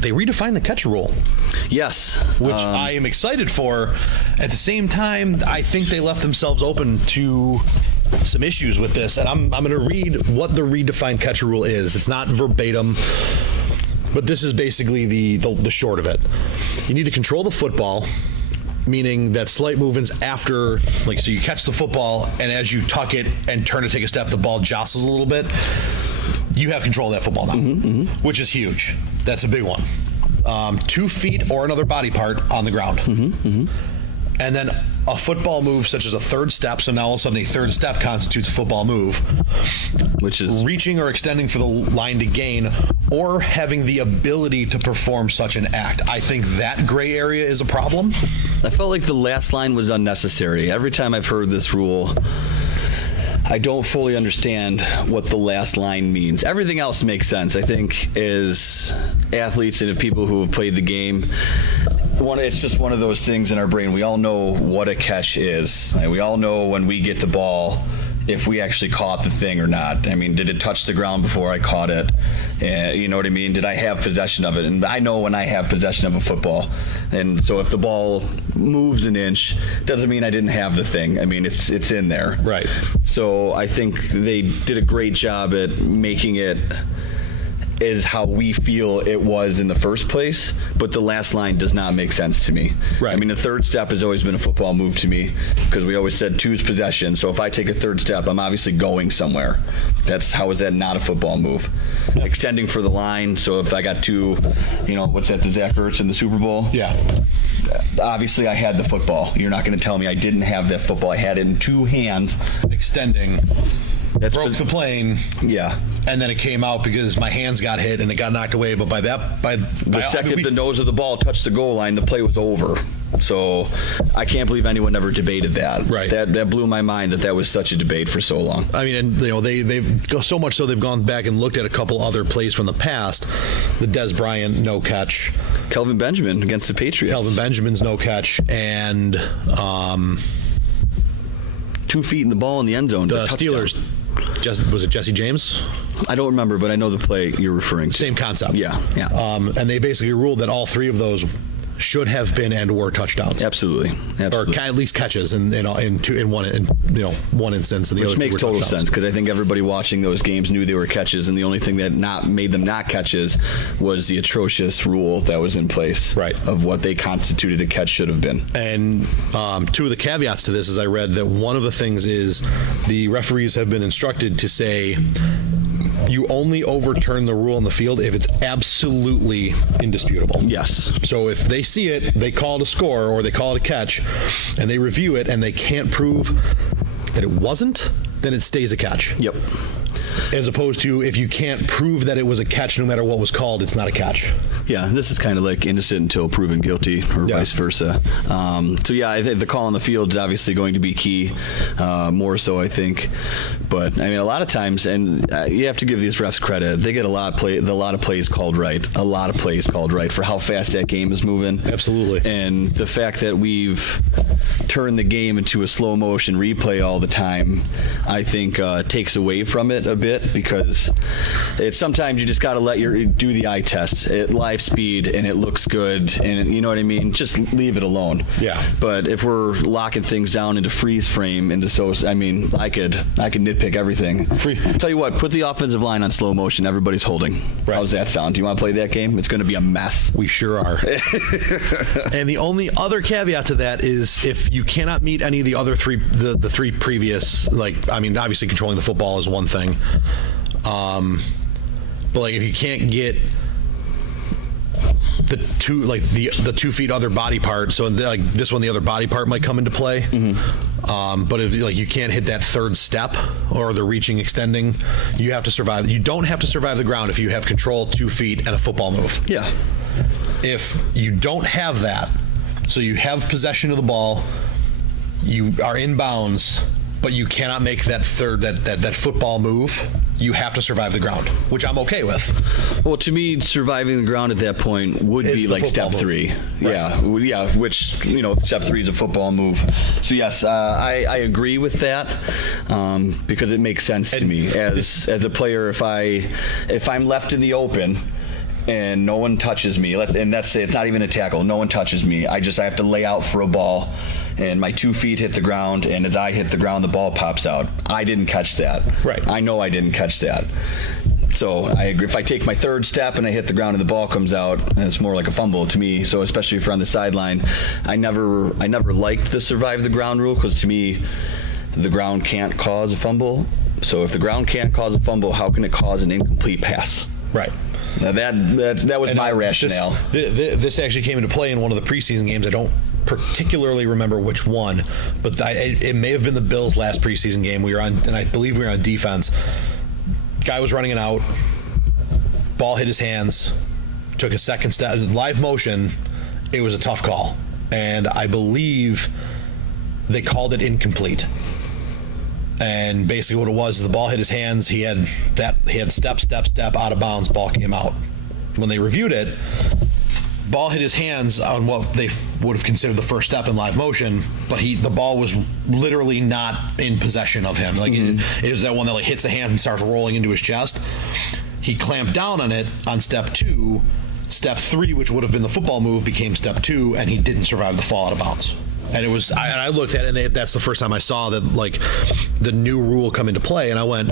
they redefined the catch rule, Yes. which I am excited for. At the same time, I think they left themselves open to some issues with this, and I'm going to read what the redefined catch rule is. It's not verbatim, but this is basically the short of it. You need to control the football, meaning that slight movements after, like, so you catch the football, and as you tuck it and turn to take a step, the ball jostles a little bit. You have control of that football now, which is huge. That's a big one. 2 feet or another body part on the ground. And then a football move such as a third step, so now all of a sudden a third step constitutes a football move, Which is reaching or extending for the line to gain, or having the ability to perform such an act. I think that gray area is a problem. I felt like the last line was unnecessary. Every time I've heard this rule, I don't fully understand what the last line means. Everything else makes sense, I think, as athletes and people who have played the game. It's just one of those things in our brain. We all know what a catch is. We all know when we get the ball, if we actually caught the thing or not. I mean, did it touch the ground before I caught it? You know what I mean? Did I have possession of it? And I know when I have possession of a football. And so if the ball moves an inch, doesn't mean I didn't have the thing. I mean, it's in there. Right. So I think they did a great job at making it is how we feel it was in the first place, but the last line does not make sense to me. Right. I mean, the third step has always been a football move to me because we always said 2 is possession. So if I take a third step, I'm obviously going somewhere. How is that not a football move? Yeah. Extending for the line. So if I got 2, what's that, the Zach Ertz in the Super Bowl? Yeah. Obviously, I had the football. You're not going to tell me I didn't have that football. I had it in 2 hands. Extending. Broke the plane. Yeah. And then it came out because my hands got hit and it got knocked away. But the second the nose of the ball touched the goal line, the play was over. So I can't believe anyone ever debated that. Right. That blew my mind that was such a debate for so long. I mean, and they've so much so they've gone back and looked at a couple other plays from the past. The Des Bryant no catch. Kelvin Benjamin against the Patriots. Kelvin Benjamin's no catch, and 2 feet in the ball in the end zone. The Steelers. Was it Jesse James? I don't remember, but I know the play you're referring to. Same concept. Yeah. And they basically ruled that all 3 of those should have been and were touchdowns. Absolutely. Or at least catches in one instance, and the Which other makes were total touchdowns. sense because I think everybody watching those games knew they were catches, and the only thing that made them not catches was the atrocious rule that was in place. Right. Of what they constituted a catch should have been. And 2 of the caveats to this is I read that one of the things is the referees have been instructed to say you only overturn the rule on the field if it's absolutely indisputable. Yes. So if they see it, they call it a score or they call it a catch, and they review it and they can't prove that it wasn't, then it stays a catch. Yep. As opposed to if you can't prove that it was a catch no matter what was called, it's not a catch. Yeah, this is kind of like innocent until proven guilty, or vice versa. So yeah, I think the call on the field is obviously going to be key, more so I think. But I mean, a lot of times, and you have to give these refs credit. They get a lot of plays called right, for how fast that game is moving. Absolutely. And the fact that we've turned the game into a slow motion replay all the time, I think takes away from it a bit, because it's sometimes you just got to do the eye test at live speed and it looks good, and you know what I mean, just leave it alone. Yeah. But if we're locking things down into freeze frame, I could nitpick everything. Tell you what, put the offensive line on slow motion, everybody's holding. Right. How's that sound? Do you want to play that game? It's going to be a mess. We sure are. And the only other caveat to that is if you cannot meet any of the other 3 previous, obviously controlling the football is one thing, but if you can't get the 2 feet other body part, so this one the other body part might come into play. But if you can't hit that third step or the reaching, extending, you have to survive. You don't have to survive the ground if you have control, 2 feet, and a football move. Yeah. If you don't have that, so you have possession of the ball, you are in bounds, but you cannot make that that football move, you have to survive the ground, which I'm okay with. Well, to me, surviving the ground at that point would be like step 3. Right. Yeah, which, step 3 is a football move. So yes, I agree with that, because it makes sense to me as a player. If I'm left in the open and no one touches me, and that's it's not even a tackle, no one touches me, I have to lay out for a ball, and my 2 feet hit the ground, and as I hit the ground, the ball pops out. I didn't catch that. Right. I know I didn't catch that. So I agree. If I take my third step and I hit the ground and the ball comes out, it's more like a fumble to me. So especially if you're on the sideline, I never liked the survive the ground rule, because to me, the ground can't cause a fumble. So if the ground can't cause a fumble, how can it cause an incomplete pass? Right. Now that was my rationale. This actually came into play in one of the preseason games. I don't particularly remember which one, but it may have been the Bills' last preseason game. We were on, and I believe we were on defense. Guy was running an out. Ball hit his hands. Took a second step. Live motion. It was a tough call, and I believe they called it incomplete. And basically what it was is the ball hit his hands. He had step out of bounds. Ball came out. When they reviewed it, ball hit his hands on what they would have considered the first step in live motion, but the ball was literally not in possession of him. Like it was that one that like hits the hand and starts rolling into his chest. He clamped down on it on step 2. Step 3, which would have been the football move, became step 2, and he didn't survive the fall out of bounds. And it was, I looked at it, and that's the first time I saw that, like, the new rule come into play, and I went,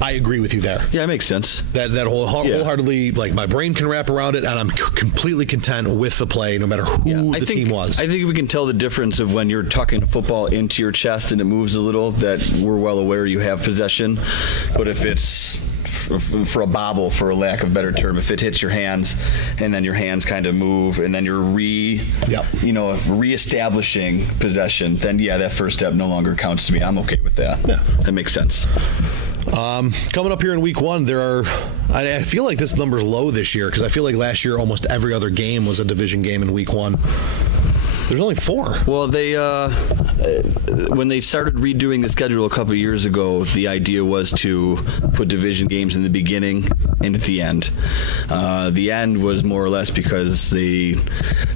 I agree with you there. Yeah, it makes sense. That wholeheartedly, like, my brain can wrap around it, and I'm completely content with the play, no matter who the team was. I think we can tell the difference of when you're tucking a football into your chest and it moves a little, that we're well aware you have possession. But if it's for a bobble, for a lack of a better term, if it hits your hands and then your hands kind of move and then you're reestablishing possession, then that first step no longer counts to me. I'm okay with that. Yeah. That makes sense. Coming up here in week 1, I feel like this number's low this year, because I feel like last year almost every other game was a division game in week 1. There's only 4. Well, they when they started redoing the schedule a couple of years ago, the idea was to put division games in the beginning and at the end. The end was more or less because the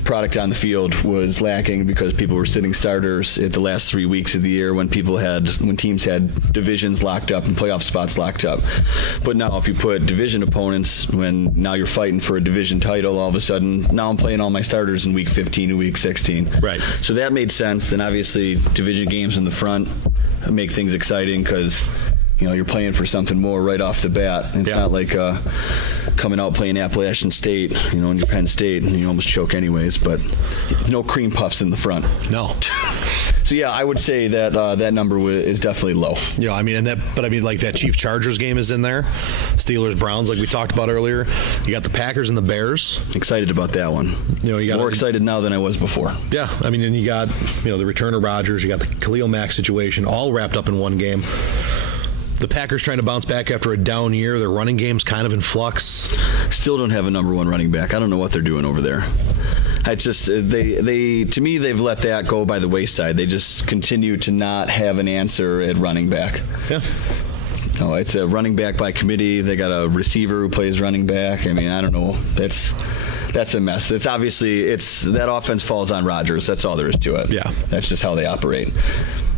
product on the field was lacking, because people were sitting starters at the last 3 weeks of the year when teams had divisions locked up and playoff spots locked up. But now if you put division opponents, when now you're fighting for a division title, all of a sudden now I'm playing all my starters in week 15 and week 16. Right. So that made sense, and obviously division games in the front make things exciting, because you're playing for something more right off the bat. It's not like coming out playing Appalachian State, in your Penn State, and you almost choke anyways. But no cream puffs in the front. No. So I would say that that number is definitely low. Like that Chiefs Chargers game is in there. Steelers Browns, like we talked about earlier. You got the Packers and the Bears. Excited about that one. You got more excited now than I was before. Yeah, and you got the return of Rodgers. You got the Khalil Mack situation, all wrapped up in one game. The Packers trying to bounce back after a down year. Their running game's kind of in flux. Still don't have a number 1 running back. I don't know what they're doing over there. It's just they to me, they've let that go by the wayside. They just continue to not have an answer at running back. Yeah. No, it's a running back by committee. They got a receiver who plays running back. I don't know. That's a mess. It's obviously that offense falls on Rodgers. That's all there is to it. Yeah. That's just how they operate.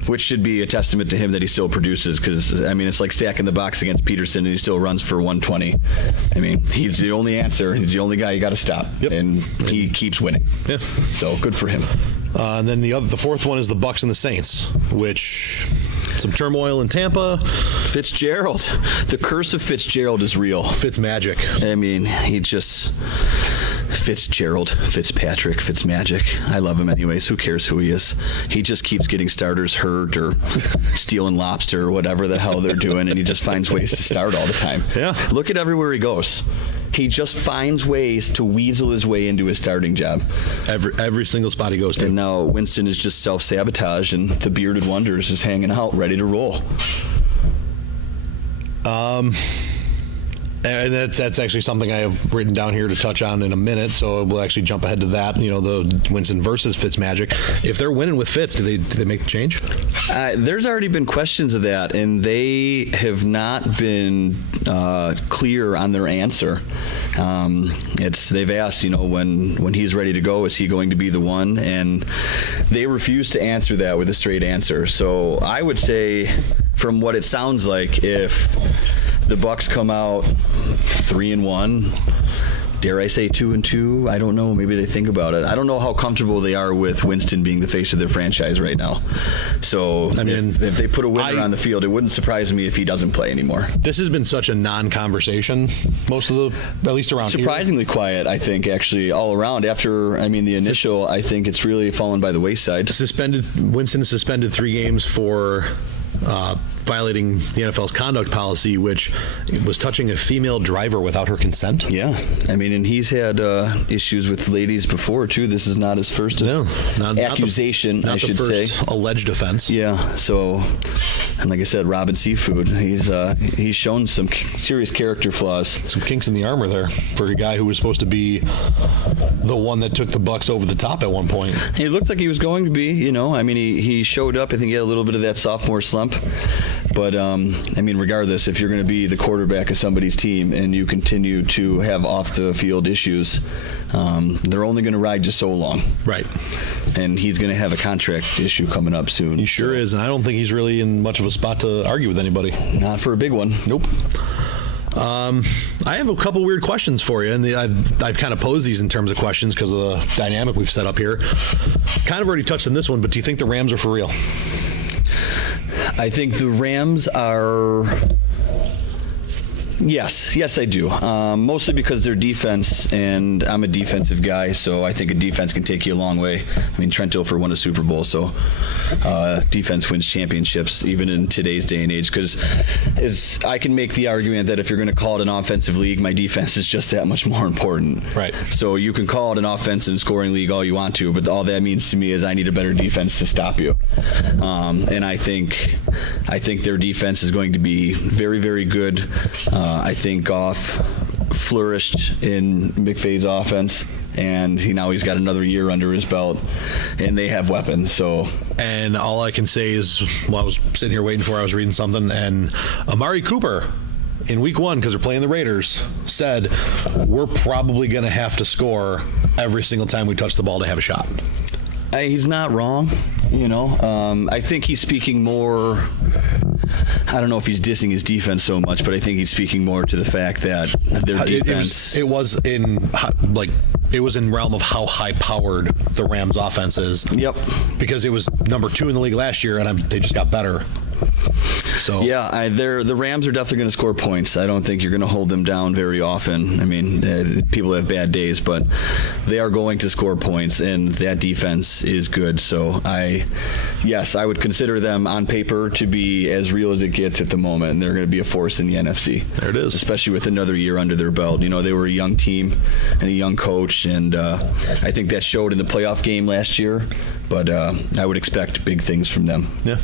Which should be a testament to him that he still produces, because it's like stacking the box against Peterson and he still runs for 120. He's the only answer. He's the only guy you got to stop, and he keeps winning. Yeah. So good for him. And then the fourth one is the Bucs and the Saints, which some turmoil in Tampa. Fitzgerald, the curse of Fitzgerald is real. Fitzmagic. He just. Fitzgerald, Fitzpatrick, Fitzmagic. I love him anyways. Who cares who he is? He just keeps getting starters hurt or stealing lobster or whatever the hell they're doing, and he just finds ways to start all the time. Yeah. Look at everywhere he goes. He just finds ways to weasel his way into his starting job. Every single spot he goes to. And now Winston is just self-sabotage, and the Bearded Wonder is just hanging out, ready to roll. And that's actually something I have written down here to touch on in a minute, so we'll actually jump ahead to that. The Winston versus Fitzmagic. If they're winning with Fitz, do they make the change? There's already been questions of that, and they have not been clear on their answer. They've asked, when he's ready to go, is he going to be the one? And they refuse to answer that with a straight answer. So I would say, from what it sounds like, if the Bucs come out 3-1, dare I say 2-2? I don't know. Maybe they think about it. I don't know how comfortable they are with Winston being the face of their franchise right now. So I mean, if they put a winner on the field, it wouldn't surprise me if he doesn't play anymore. This has been such a non-conversation at least around surprisingly here. Quiet, I think, actually all around. After the initial, I think it's really fallen by the wayside. Winston is suspended 3 games for violating the NFL's conduct policy, which was touching a female driver without her consent. Yeah, and he's had issues with ladies before too. This is not his first accusation, not I should the first say. Alleged offense. Yeah. So, and like I said, Robin Seafood, he's shown some serious character flaws. Some kinks in the armor there for a guy who was supposed to be the one that took the Bucs over the top at one point. He looked like he was going to be. He showed up. I think he had a little bit of that sophomore slump. But, regardless, if you're going to be the quarterback of somebody's team and you continue to have off-the-field issues, they're only going to ride you so long. Right. And he's going to have a contract issue coming up soon. He sure is, and I don't think he's really in much of a spot to argue with anybody. Not for a big one. Nope. I have a couple weird questions for you, and I've kind of posed these in terms of questions because of the dynamic we've set up here. Kind of already touched on this one, but do you think the Rams are for real? I think the Rams are... Yes, I do. Mostly because their defense, and I'm a defensive guy, so I think a defense can take you a long way. Trent Dilfer won a Super Bowl, so defense wins championships, even in today's day and age. Because I can make the argument that if you're going to call it an offensive league, my defense is just that much more important. Right. So you can call it an offensive and scoring league all you want to, but all that means to me is I need a better defense to stop you. And I think their defense is going to be very, very good. I think Goff flourished in McVay's offense, and he's got another year under his belt, and they have weapons. So, and all I can say is, while I was sitting here waiting for, I was reading something, and Amari Cooper in week 1, because they're playing the Raiders, said we're probably going to have to score every single time we touch the ball to have a shot. He's not wrong, I think he's speaking more. I don't know if he's dissing his defense so much, but I think he's speaking more to the fact that their defense. It was in realm of how high-powered the Rams' offense is. Yep. Because it was number 2 in the league last year, and they just got better. So yeah, the Rams are definitely going to score points. I don't think you're going to hold them down very often. People have bad days, but they are going to score points, and that defense is good. So I would consider them on paper to be as real as it gets at the moment, and they're going to be a force in the NFC. There it is. Especially with another year under their belt. They were a young team and a young coach, and I think that showed in the playoff game last year. But I would expect big things from them. Yeah.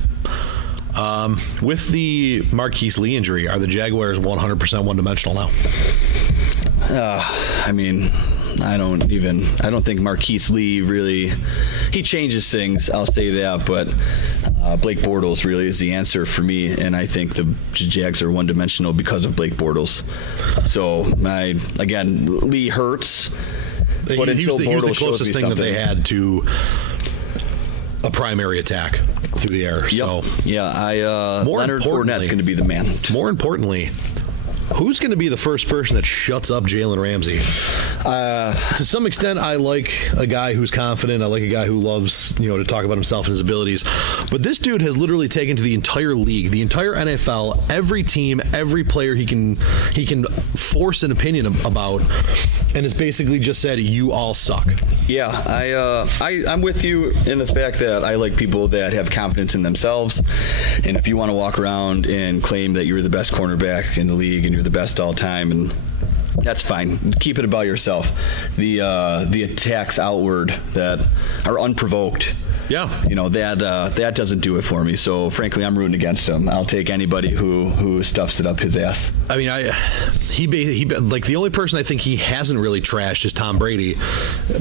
With the Marquise Lee injury, are the Jaguars 100% one-dimensional now? I don't think Marquise Lee really, he changes things, I'll say that, but Blake Bortles really is the answer for me, and I think the Jags are one-dimensional because of Blake Bortles. So, Lee hurts, but he was the closest thing that they had to a primary attack through the air. Yep. So Leonard Fournette's going to be the man. More importantly, who's going to be the first person that shuts up Jalen Ramsey? To some extent, I like a guy who's confident. I like a guy who loves, to talk about himself and his abilities. But this dude has literally taken to the entire league, the entire NFL, every team, every player he can force an opinion about, and has basically just said, "You all suck." Yeah, I'm with you in the fact that I like people that have confidence in themselves, and if you want to walk around and claim that you're the best cornerback in the league and you're the best all time, and that's fine. Keep it about yourself. The attacks outward that are unprovoked. Yeah. That doesn't do it for me. So frankly, I'm rooting against him. I'll take anybody who stuffs it up his ass. He the only person I think he hasn't really trashed is Tom Brady,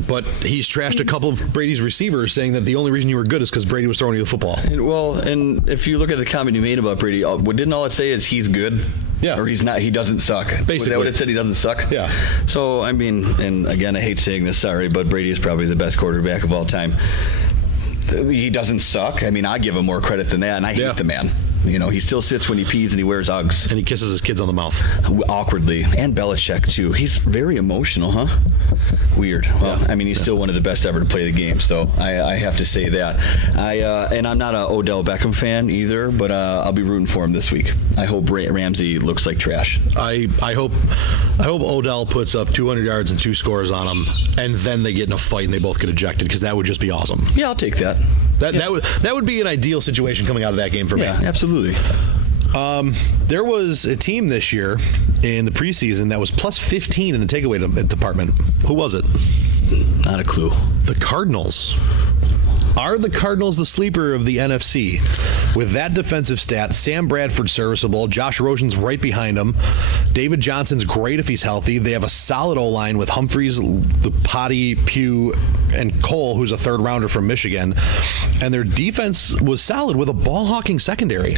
but he's trashed a couple of Brady's receivers, saying that the only reason you were good is because Brady was throwing you the football. And if you look at the comment you made about Brady, didn't all it say is he's good? Yeah. Or he's not. He doesn't suck. Basically. Was that what it said? He doesn't suck? Yeah. So, and again, I hate saying this, sorry, but Brady is probably the best quarterback of all time. He doesn't suck. I give him more credit than that, and I hate the man. He still sits when he pees and he wears Uggs. And he kisses his kids on the mouth. Awkwardly. And Belichick, too. He's very emotional, huh? Weird. Well, he's still one of the best ever to play the game, so I have to say that. And I'm not an Odell Beckham fan either, but I'll be rooting for him this week. I hope Ramsey looks like trash. I hope Odell puts up 200 yards and 2 scores on him, and then they get in a fight and they both get ejected, because that would just be awesome. Yeah, I'll take that. That would be an ideal situation coming out of that game for me. Yeah, absolutely. There was a team this year in the preseason that was plus 15 in the takeaway department. Who was it? Not a clue. The Cardinals. Are the Cardinals the sleeper of the NFC? With that defensive stat, Sam Bradford's serviceable. Josh Rosen's right behind him. David Johnson's great if he's healthy. They have a solid O-line with Humphreys, the Potty, Pugh, and Cole, who's a third rounder from Michigan. And their defense was solid with a ball-hawking secondary.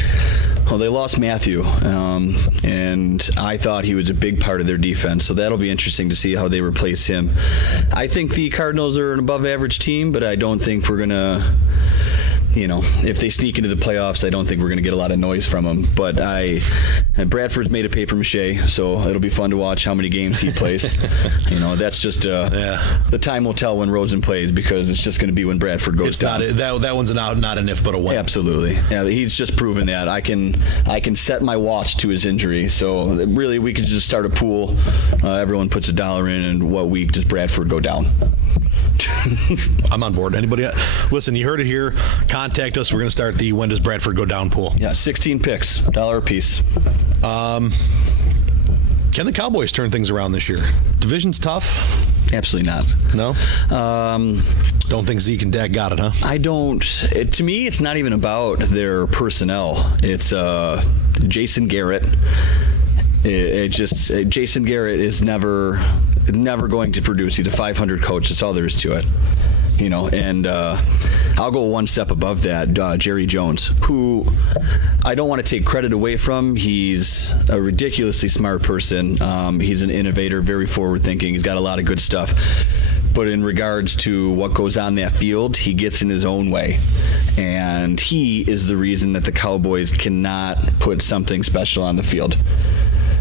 Well, they lost Matthew, and I thought he was a big part of their defense, so that'll be interesting to see how they replace him. I think the Cardinals are an above-average team, but I don't think we're going to, if they sneak into the playoffs, I don't think we're going to get a lot of noise from them. But Bradford's made of paper mache, so it'll be fun to watch how many games he plays. That's just the time will tell when Rosen plays, because it's just going to be when Bradford goes down. That one's not an if but a when. Absolutely. Yeah, he's just proven that. I can set my watch to his injury. So really, we could just start a pool. Everyone puts $1 in, and what week does Bradford go down? I'm on board. Anybody? Listen, you heard it here. Contact us. We're going to start the When Does Bradford Go Down pool. Yeah, 16 picks, $1 a piece. Can the Cowboys turn things around this year? Division's tough. Absolutely not. No? Don't think Zeke and Dak got it, huh? I don't. To me, it's not even about their personnel. It's Jason Garrett. Jason Garrett is never going to produce. He's a 500 coach. That's all there is to it. And I'll go one step above that. Jerry Jones, who I don't want to take credit away from. He's a ridiculously smart person. He's an innovator, very forward-thinking. He's got a lot of good stuff. But in regards to what goes on that field, he gets in his own way. And he is the reason that the Cowboys cannot put something special on the field.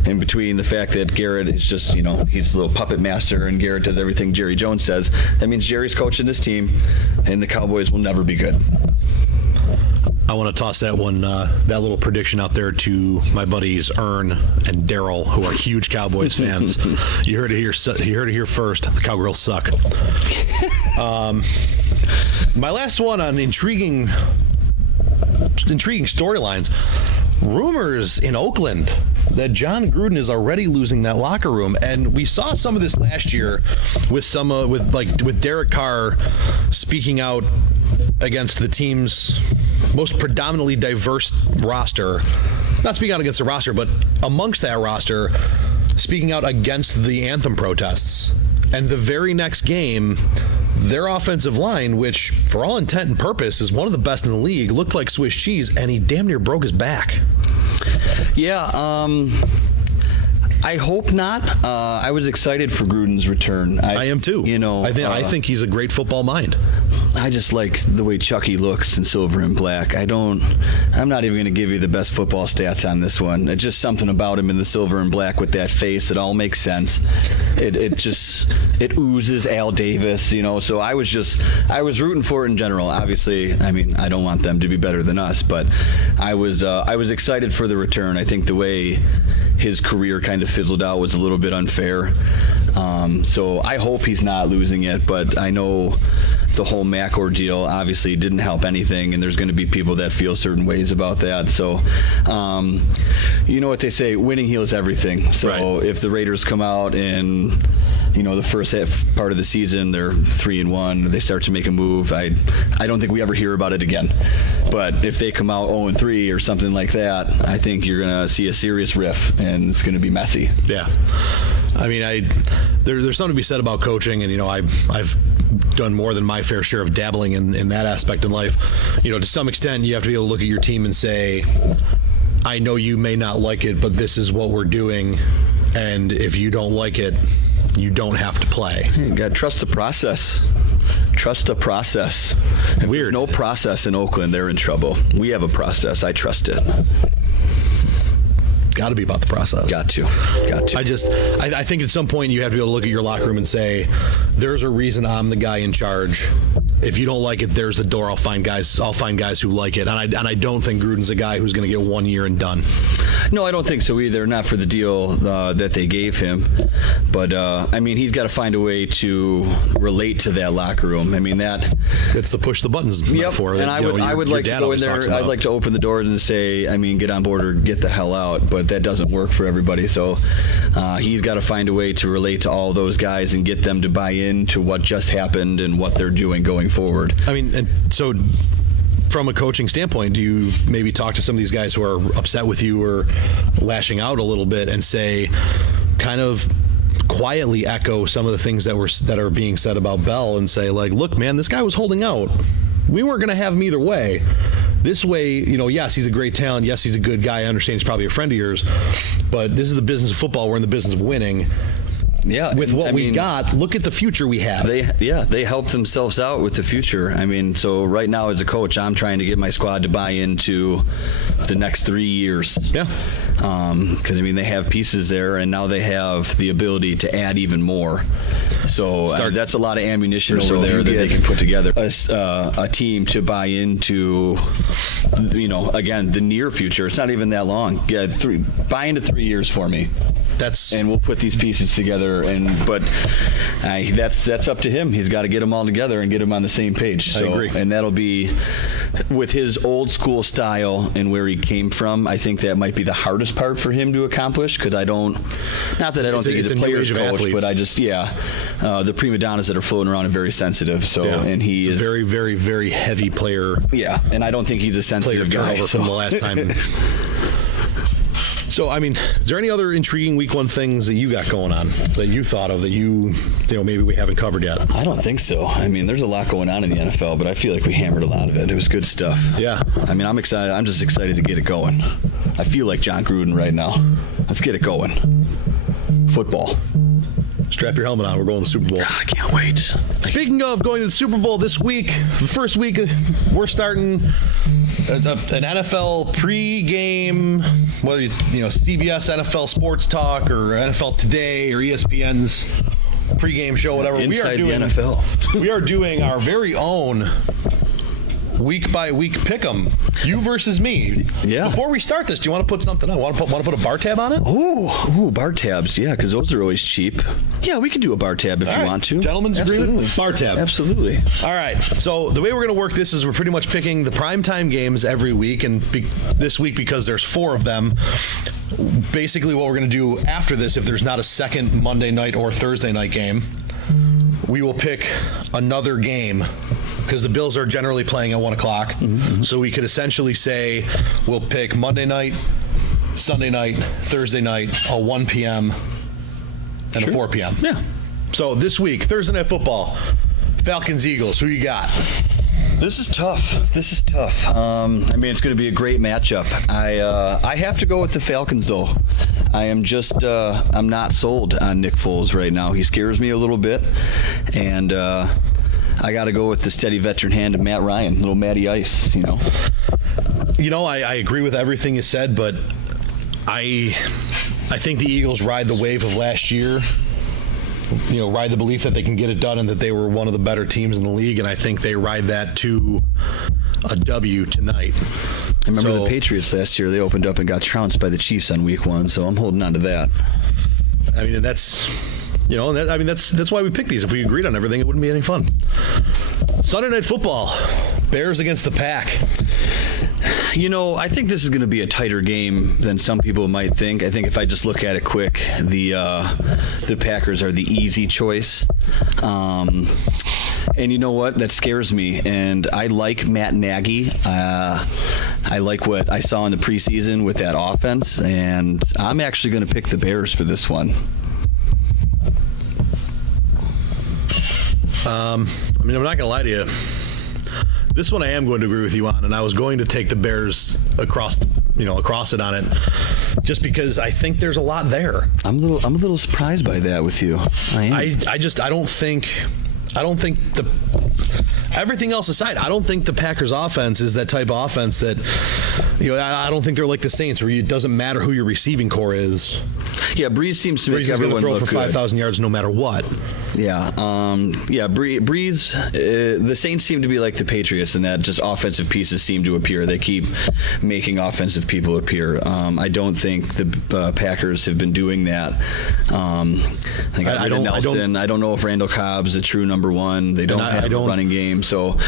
In between the fact that Garrett is just, he's a little puppet master and Garrett does everything Jerry Jones says, that means Jerry's coaching this team and the Cowboys will never be good. I want to toss that little prediction out there to my buddies Ern and Daryl, who are huge Cowboys fans. You heard it here first. The Cowgirls suck. My last one on intriguing storylines. Rumors in Oakland that John Gruden is already losing that locker room, and we saw some of this last year with Derek Carr speaking out against the team's most predominantly diverse roster. Not speaking out against the roster, but amongst that roster, speaking out against the anthem protests. And the very next game, their offensive line, which for all intent and purpose is one of the best in the league, looked like Swiss cheese, and he damn near broke his back. Yeah, I hope not. I was excited for Gruden's return. I am too. I think he's a great football mind. I just like the way Chucky looks in silver and black. I'm not even going to give you the best football stats on this one. It's just something about him in the silver and black with that face. It all makes sense. It oozes Al Davis, so I was rooting for it in general. Obviously, I don't want them to be better than us, but I was excited for the return. I think the way his career kind of fizzled out was a little bit unfair. So I hope he's not losing it, but I know the whole Mac ordeal obviously didn't help anything, and there's going to be people that feel certain ways about that. So, you know what they say, winning heals everything. So right. If the Raiders come out and the first part of the season they're 3-1, they start to make a move, I don't think we ever hear about it again. But if they come out 0-3 or something like that, I think you're going to see a serious riff, and it's going to be messy. Yeah. There's something to be said about coaching, and I've done more than my fair share of dabbling in that aspect in life. To some extent, you have to be able to look at your team and say, I know you may not like it, but this is what we're doing, and if you don't like it, you don't have to play. You got to trust the process. Trust the process. If Weird. there's no process in Oakland, they're in trouble. We have a process. I trust it. Got to be about the process. Got to. I think at some point you have to be able to look at your locker room and say, there's a reason I'm the guy in charge. If you don't like it, there's the door. I'll find guys who like it. And I don't think Gruden's a guy who's going to get 1 year and done. No, I don't think so either. Not for the deal that they gave him. But, I mean, he's got to find a way to relate to that locker room. I mean, it's the push the buttons metaphor. And I would like to go in there. I'd like to open the door and say, I mean, get on board or get the hell out. But that doesn't work for everybody. So he's got to find a way to relate to all those guys and get them to buy into what just happened and what they're doing going forward. I mean, and so from a coaching standpoint, do you maybe talk to some of these guys who are upset with you or lashing out a little bit and say, kind of quietly echo some of the things that are being said about Bell and say, like, look, man, this guy was holding out. We weren't going to have him either way. This way, yes, he's a great talent. Yes, he's a good guy. I understand he's probably a friend of yours. But this is the business of football. We're in the business of winning. Yeah, with what we got, look at the future we have. They helped themselves out with the future. I mean, so right now as a coach, I'm trying to get my squad to buy into the next 3 years. Yeah. Because, I mean, they have pieces there, and now they have the ability to add even more. So that's a lot of ammunition over there that they can put together. A team to buy into, again, the near future. It's not even that long. Yeah, buy into 3 years for me. And we'll put these pieces together, but that's up to him. He's got to get them all together and get them on the same page. I agree. And that'll be with his old school style and where he came from. I think that might be the hardest part for him to accomplish, because not that I don't think he's a player's coach, but I just the prima donnas that are floating around are very sensitive. So and he is a very, very, very heavy player. Yeah, and I don't think he's a sensitive guy. From the last time. So, I mean, is there any other intriguing week one things that you got going on that you thought of that maybe we haven't covered yet? I don't think so. I mean, there's a lot going on in the NFL, but I feel like we hammered a lot of it. It was good stuff. Yeah. I mean, I'm excited. I'm just excited to get it going. I feel like John Gruden right now. Let's get it going. Football. Strap your helmet on. We're going to the Super Bowl. God, I can't wait. Speaking of going to the Super Bowl this week, the first week, we're starting an NFL pregame, whether it's CBS NFL Sports Talk or NFL Today or ESPN's pregame show, whatever. Inside the NFL. We are doing our very own week by week pick'em. You versus me. Yeah. Before we start this, do you want to put something on? Want to put a bar tab on it? Ooh, bar tabs. Yeah, because those are always cheap. Yeah, we can do a bar tab if you want to. Gentlemen's agreement? Bar tab. Absolutely. All right. So the way we're going to work this is we're pretty much picking the primetime games every week, and this week, because there's 4 of them, basically what we're going to do after this, if there's not a second Monday night or Thursday night game, we will pick another game, because the Bills are generally playing at 1 o'clock. Mm-hmm. So we could essentially say we'll pick Monday night, Sunday night, Thursday night, a 1 p.m. and a 4 p.m. Yeah. So this week, Thursday Night Football, Falcons, Eagles, who you got? This is tough. I mean, it's going to be a great matchup. I have to go with the Falcons, though. I am just, I'm not sold on Nick Foles right now. He scares me a little bit. And I got to go with the steady veteran hand of Matt Ryan, little Matty Ice, I agree with everything you said, but I think the Eagles ride the wave of last year. Ride the belief that they can get it done and that they were one of the better teams in the league, and I think they ride that to a W tonight. I remember the Patriots last year. They opened up and got trounced by the Chiefs on week 1, so I'm holding on to that. I mean, that's why we picked these. If we agreed on everything, it wouldn't be any fun. Sunday Night Football, Bears against the Pack. I think this is going to be a tighter game than some people might think. I think if I just look at it quick, the Packers are the easy choice. And you know what? That scares me. And I like Matt Nagy. I like what I saw in the preseason with that offense. And I'm actually going to pick the Bears for this one. I'm not going to lie to you. This one I am going to agree with you on, and I was going to take the Bears across it on it, just because I think there's a lot there. I'm a little surprised by that with you. I don't think think everything else aside, I don't think the Packers offense is that type of offense that, I don't think they're like the Saints where it doesn't matter who your receiving core is. Yeah, Breeze seems to make Breeze everyone is going to look throw for good. 5,000 yards no matter what. Yeah, Breeze. The Saints seem to be like the Patriots in that just offensive pieces seem to appear. They keep making offensive people appear. I don't think the Packers have been doing that. I don't know if Randall Cobb's the true number one. They don't have a running game, so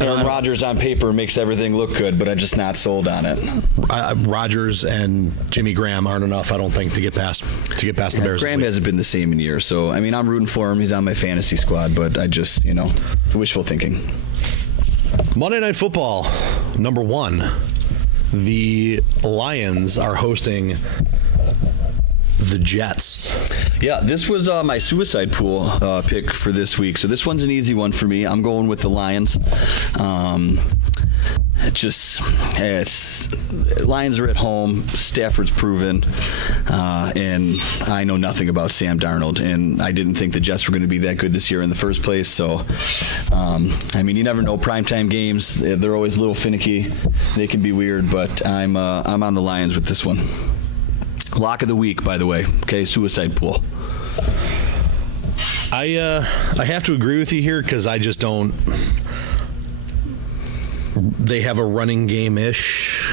Aaron Rodgers on paper makes everything look good, but I'm just not sold on it. Rodgers and Jimmy Graham aren't enough, I don't think, to get past the Bears. Graham hasn't been the same in years, so I mean, I'm rooting for him. He's on my fantasy squad, but I just, wishful thinking. Monday Night Football, number 1. The Lions are hosting the Jets. Yeah, this was my suicide pool pick for this week. So this one's an easy one for me. I'm going with the Lions. Lions are at home. Stafford's proven, and I know nothing about Sam Darnold, and I didn't think the Jets were going to be that good this year in the first place. So, you never know. Primetime games, they're always a little finicky. They can be weird, but I'm on the Lions with this one. Lock of the week, by the way. Okay, suicide pool. I have to agree with you here because I just don't. They have a running game-ish.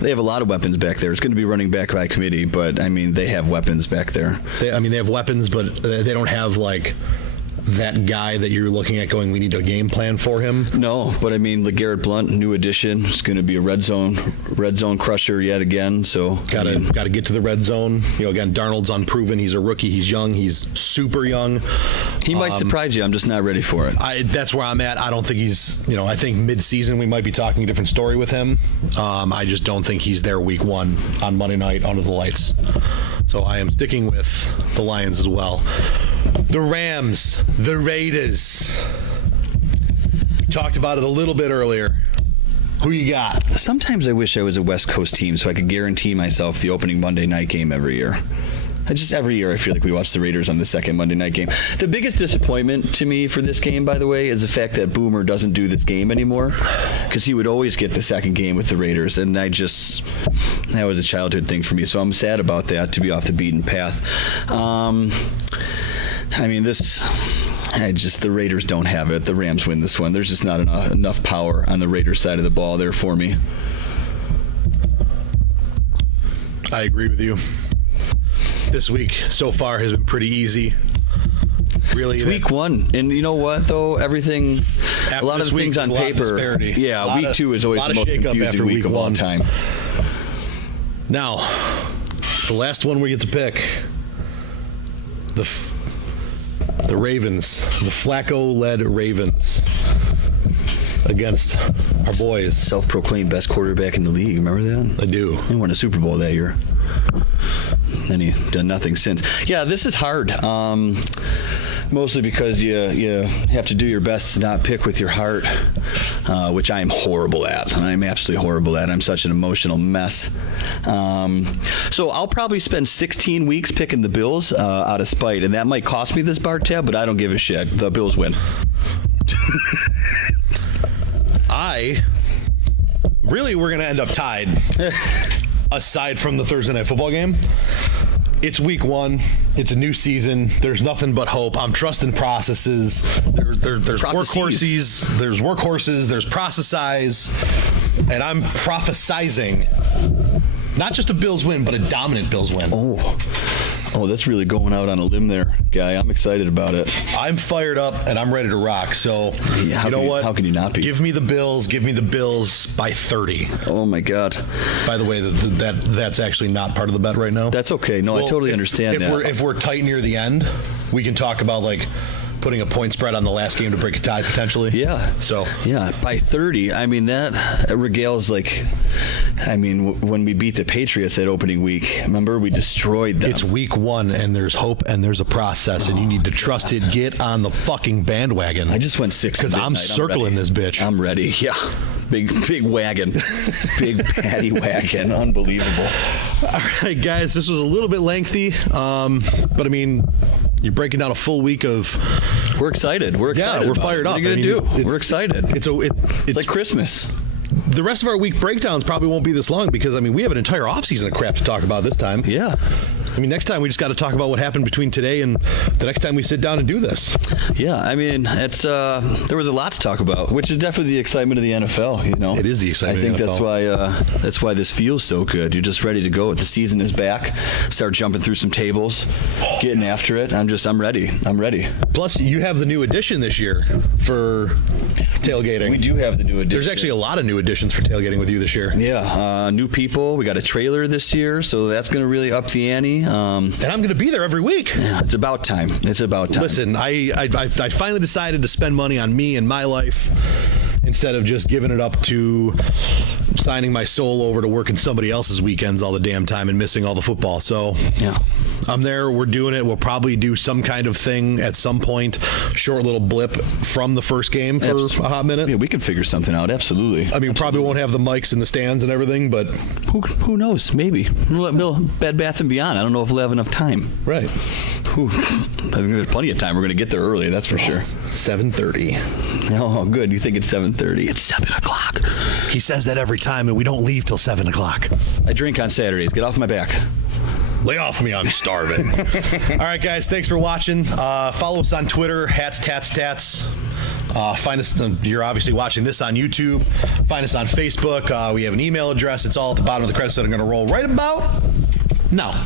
They have a lot of weapons back there. It's going to be running back by committee, but they have weapons back there. They have weapons, but they don't have like that guy that you're looking at going, we need a game plan for him. No, but LeGarrette Blount, new addition, is going to be a red zone crusher yet again. So got to get to the red zone. Again, Darnold's unproven. He's a rookie. He's young. He's super young. He might surprise you. I'm just not ready for it. That's where I'm at. I don't think he's. I think mid-season we might be talking a different story with him. I just don't think he's there week 1 on Monday night under the lights. So I am sticking with the Lions as well. The Rams, the Raiders. Talked about it a little bit earlier. Who you got? Sometimes I wish I was a West Coast team so I could guarantee myself the opening Monday night game every year. Every year I feel like we watch the Raiders on the second Monday night game. The biggest disappointment to me for this game, by the way, is the fact that Boomer doesn't do this game anymore, because he would always get the second game with the Raiders, and that was a childhood thing for me. So I'm sad about that, to be off the beaten path. The Raiders don't have it. The Rams win this one. There's just not enough power on the Raiders side of the ball there for me. I agree with you. This week so far has been pretty easy. Really, it's week 1, and you know what though? A lot of things on paper. Yeah, week 2 is always the most confusing week of all time. Now, the last one we get to pick, the Ravens, the Flacco-led Ravens, against our boys. Self-proclaimed best quarterback in the league. Remember that? I do. He won a Super Bowl that year. And he's done nothing since. Yeah, this is hard. Mostly because you have to do your best to not pick with your heart, which I am horrible at. I'm absolutely horrible at. I'm such an emotional mess. So I'll probably spend 16 weeks picking the Bills out of spite, and that might cost me this bar tab, but I don't give a shit. The Bills win. We're going to end up tied. Aside from the Thursday Night Football game, it's week 1. It's a new season. There's nothing but hope. I'm trusting processes. There's workhorses. There's workhorses. There's processize. And I'm prophesizing not just a Bills win, but a dominant Bills win. Oh, that's really going out on a limb there, guy. I'm excited about it. I'm fired up, and I'm ready to rock. So, you know what? How can you not be? Give me the Bills. Give me the Bills by 30. Oh, my God. By the way, that's actually not part of the bet right now. That's okay. No, I totally understand that. If we're tight near the end, we can talk about, putting a point spread on the last game to break a tie, potentially. Yeah. So. Yeah, by 30. That regales, when we beat the Patriots that opening week, remember, we destroyed them. It's week 1, and there's hope, and there's a process, and you need to trust it. Get on the fucking bandwagon. I just went 6 because I'm circling this bitch. I'm ready. Yeah. Big wagon. Big paddy wagon. Unbelievable. All right, guys, this was a little bit lengthy, but You're breaking down a full week of. We're excited. We're excited. Yeah, we're about fired it. up. What are you gonna do? We're excited. It's like Christmas. The rest of our week breakdowns probably won't be this long because, I mean, we have an entire offseason of crap to talk about this time. Yeah. I mean, next time we just got to talk about what happened between today and the next time we sit down and do this. Yeah, I mean, it's there was a lot to talk about, which is definitely the excitement of the NFL. You know, it is the excitement. I think of the NFL. that's why this feels so good. You're just ready to go. The season is back. Start jumping through some tables, getting after it. I'm ready. I'm ready. Plus, you have the new addition this year for tailgating. We do have the new addition. There's actually a lot of new additions for tailgating with you this year. Yeah, new people. We got a trailer this year, so that's going to really up the ante. And I'm going to be there every week. Yeah, it's about time. It's about time. Listen, I finally decided to spend money on me and my life instead of just giving it up to signing my soul over to working somebody else's weekends all the damn time and missing all the football. So yeah, I'm there. We're doing it. We'll probably do some kind of thing at some point, short little blip from the first game for a hot minute. Yeah, we can figure something out. Absolutely. I mean, probably won't have the mics in the stands and everything, but who knows? Maybe. Bed Bath and Beyond. I don't know if we'll have enough time. Right. I think there's plenty of time. We're going to get there early. That's for sure. 7:30. Oh, good. You think it's 7:30? It's 7 o'clock. He says that every time, and we don't leave till 7 o'clock. I drink on Saturdays. Get off my back. Lay off me, I'm starving. All right, guys, thanks for watching. Follow us on Twitter, Tats Stats. Find us. You're obviously watching this on YouTube. Find us on Facebook. We have an email address. It's all at the bottom of the credits that I'm going to roll right about now.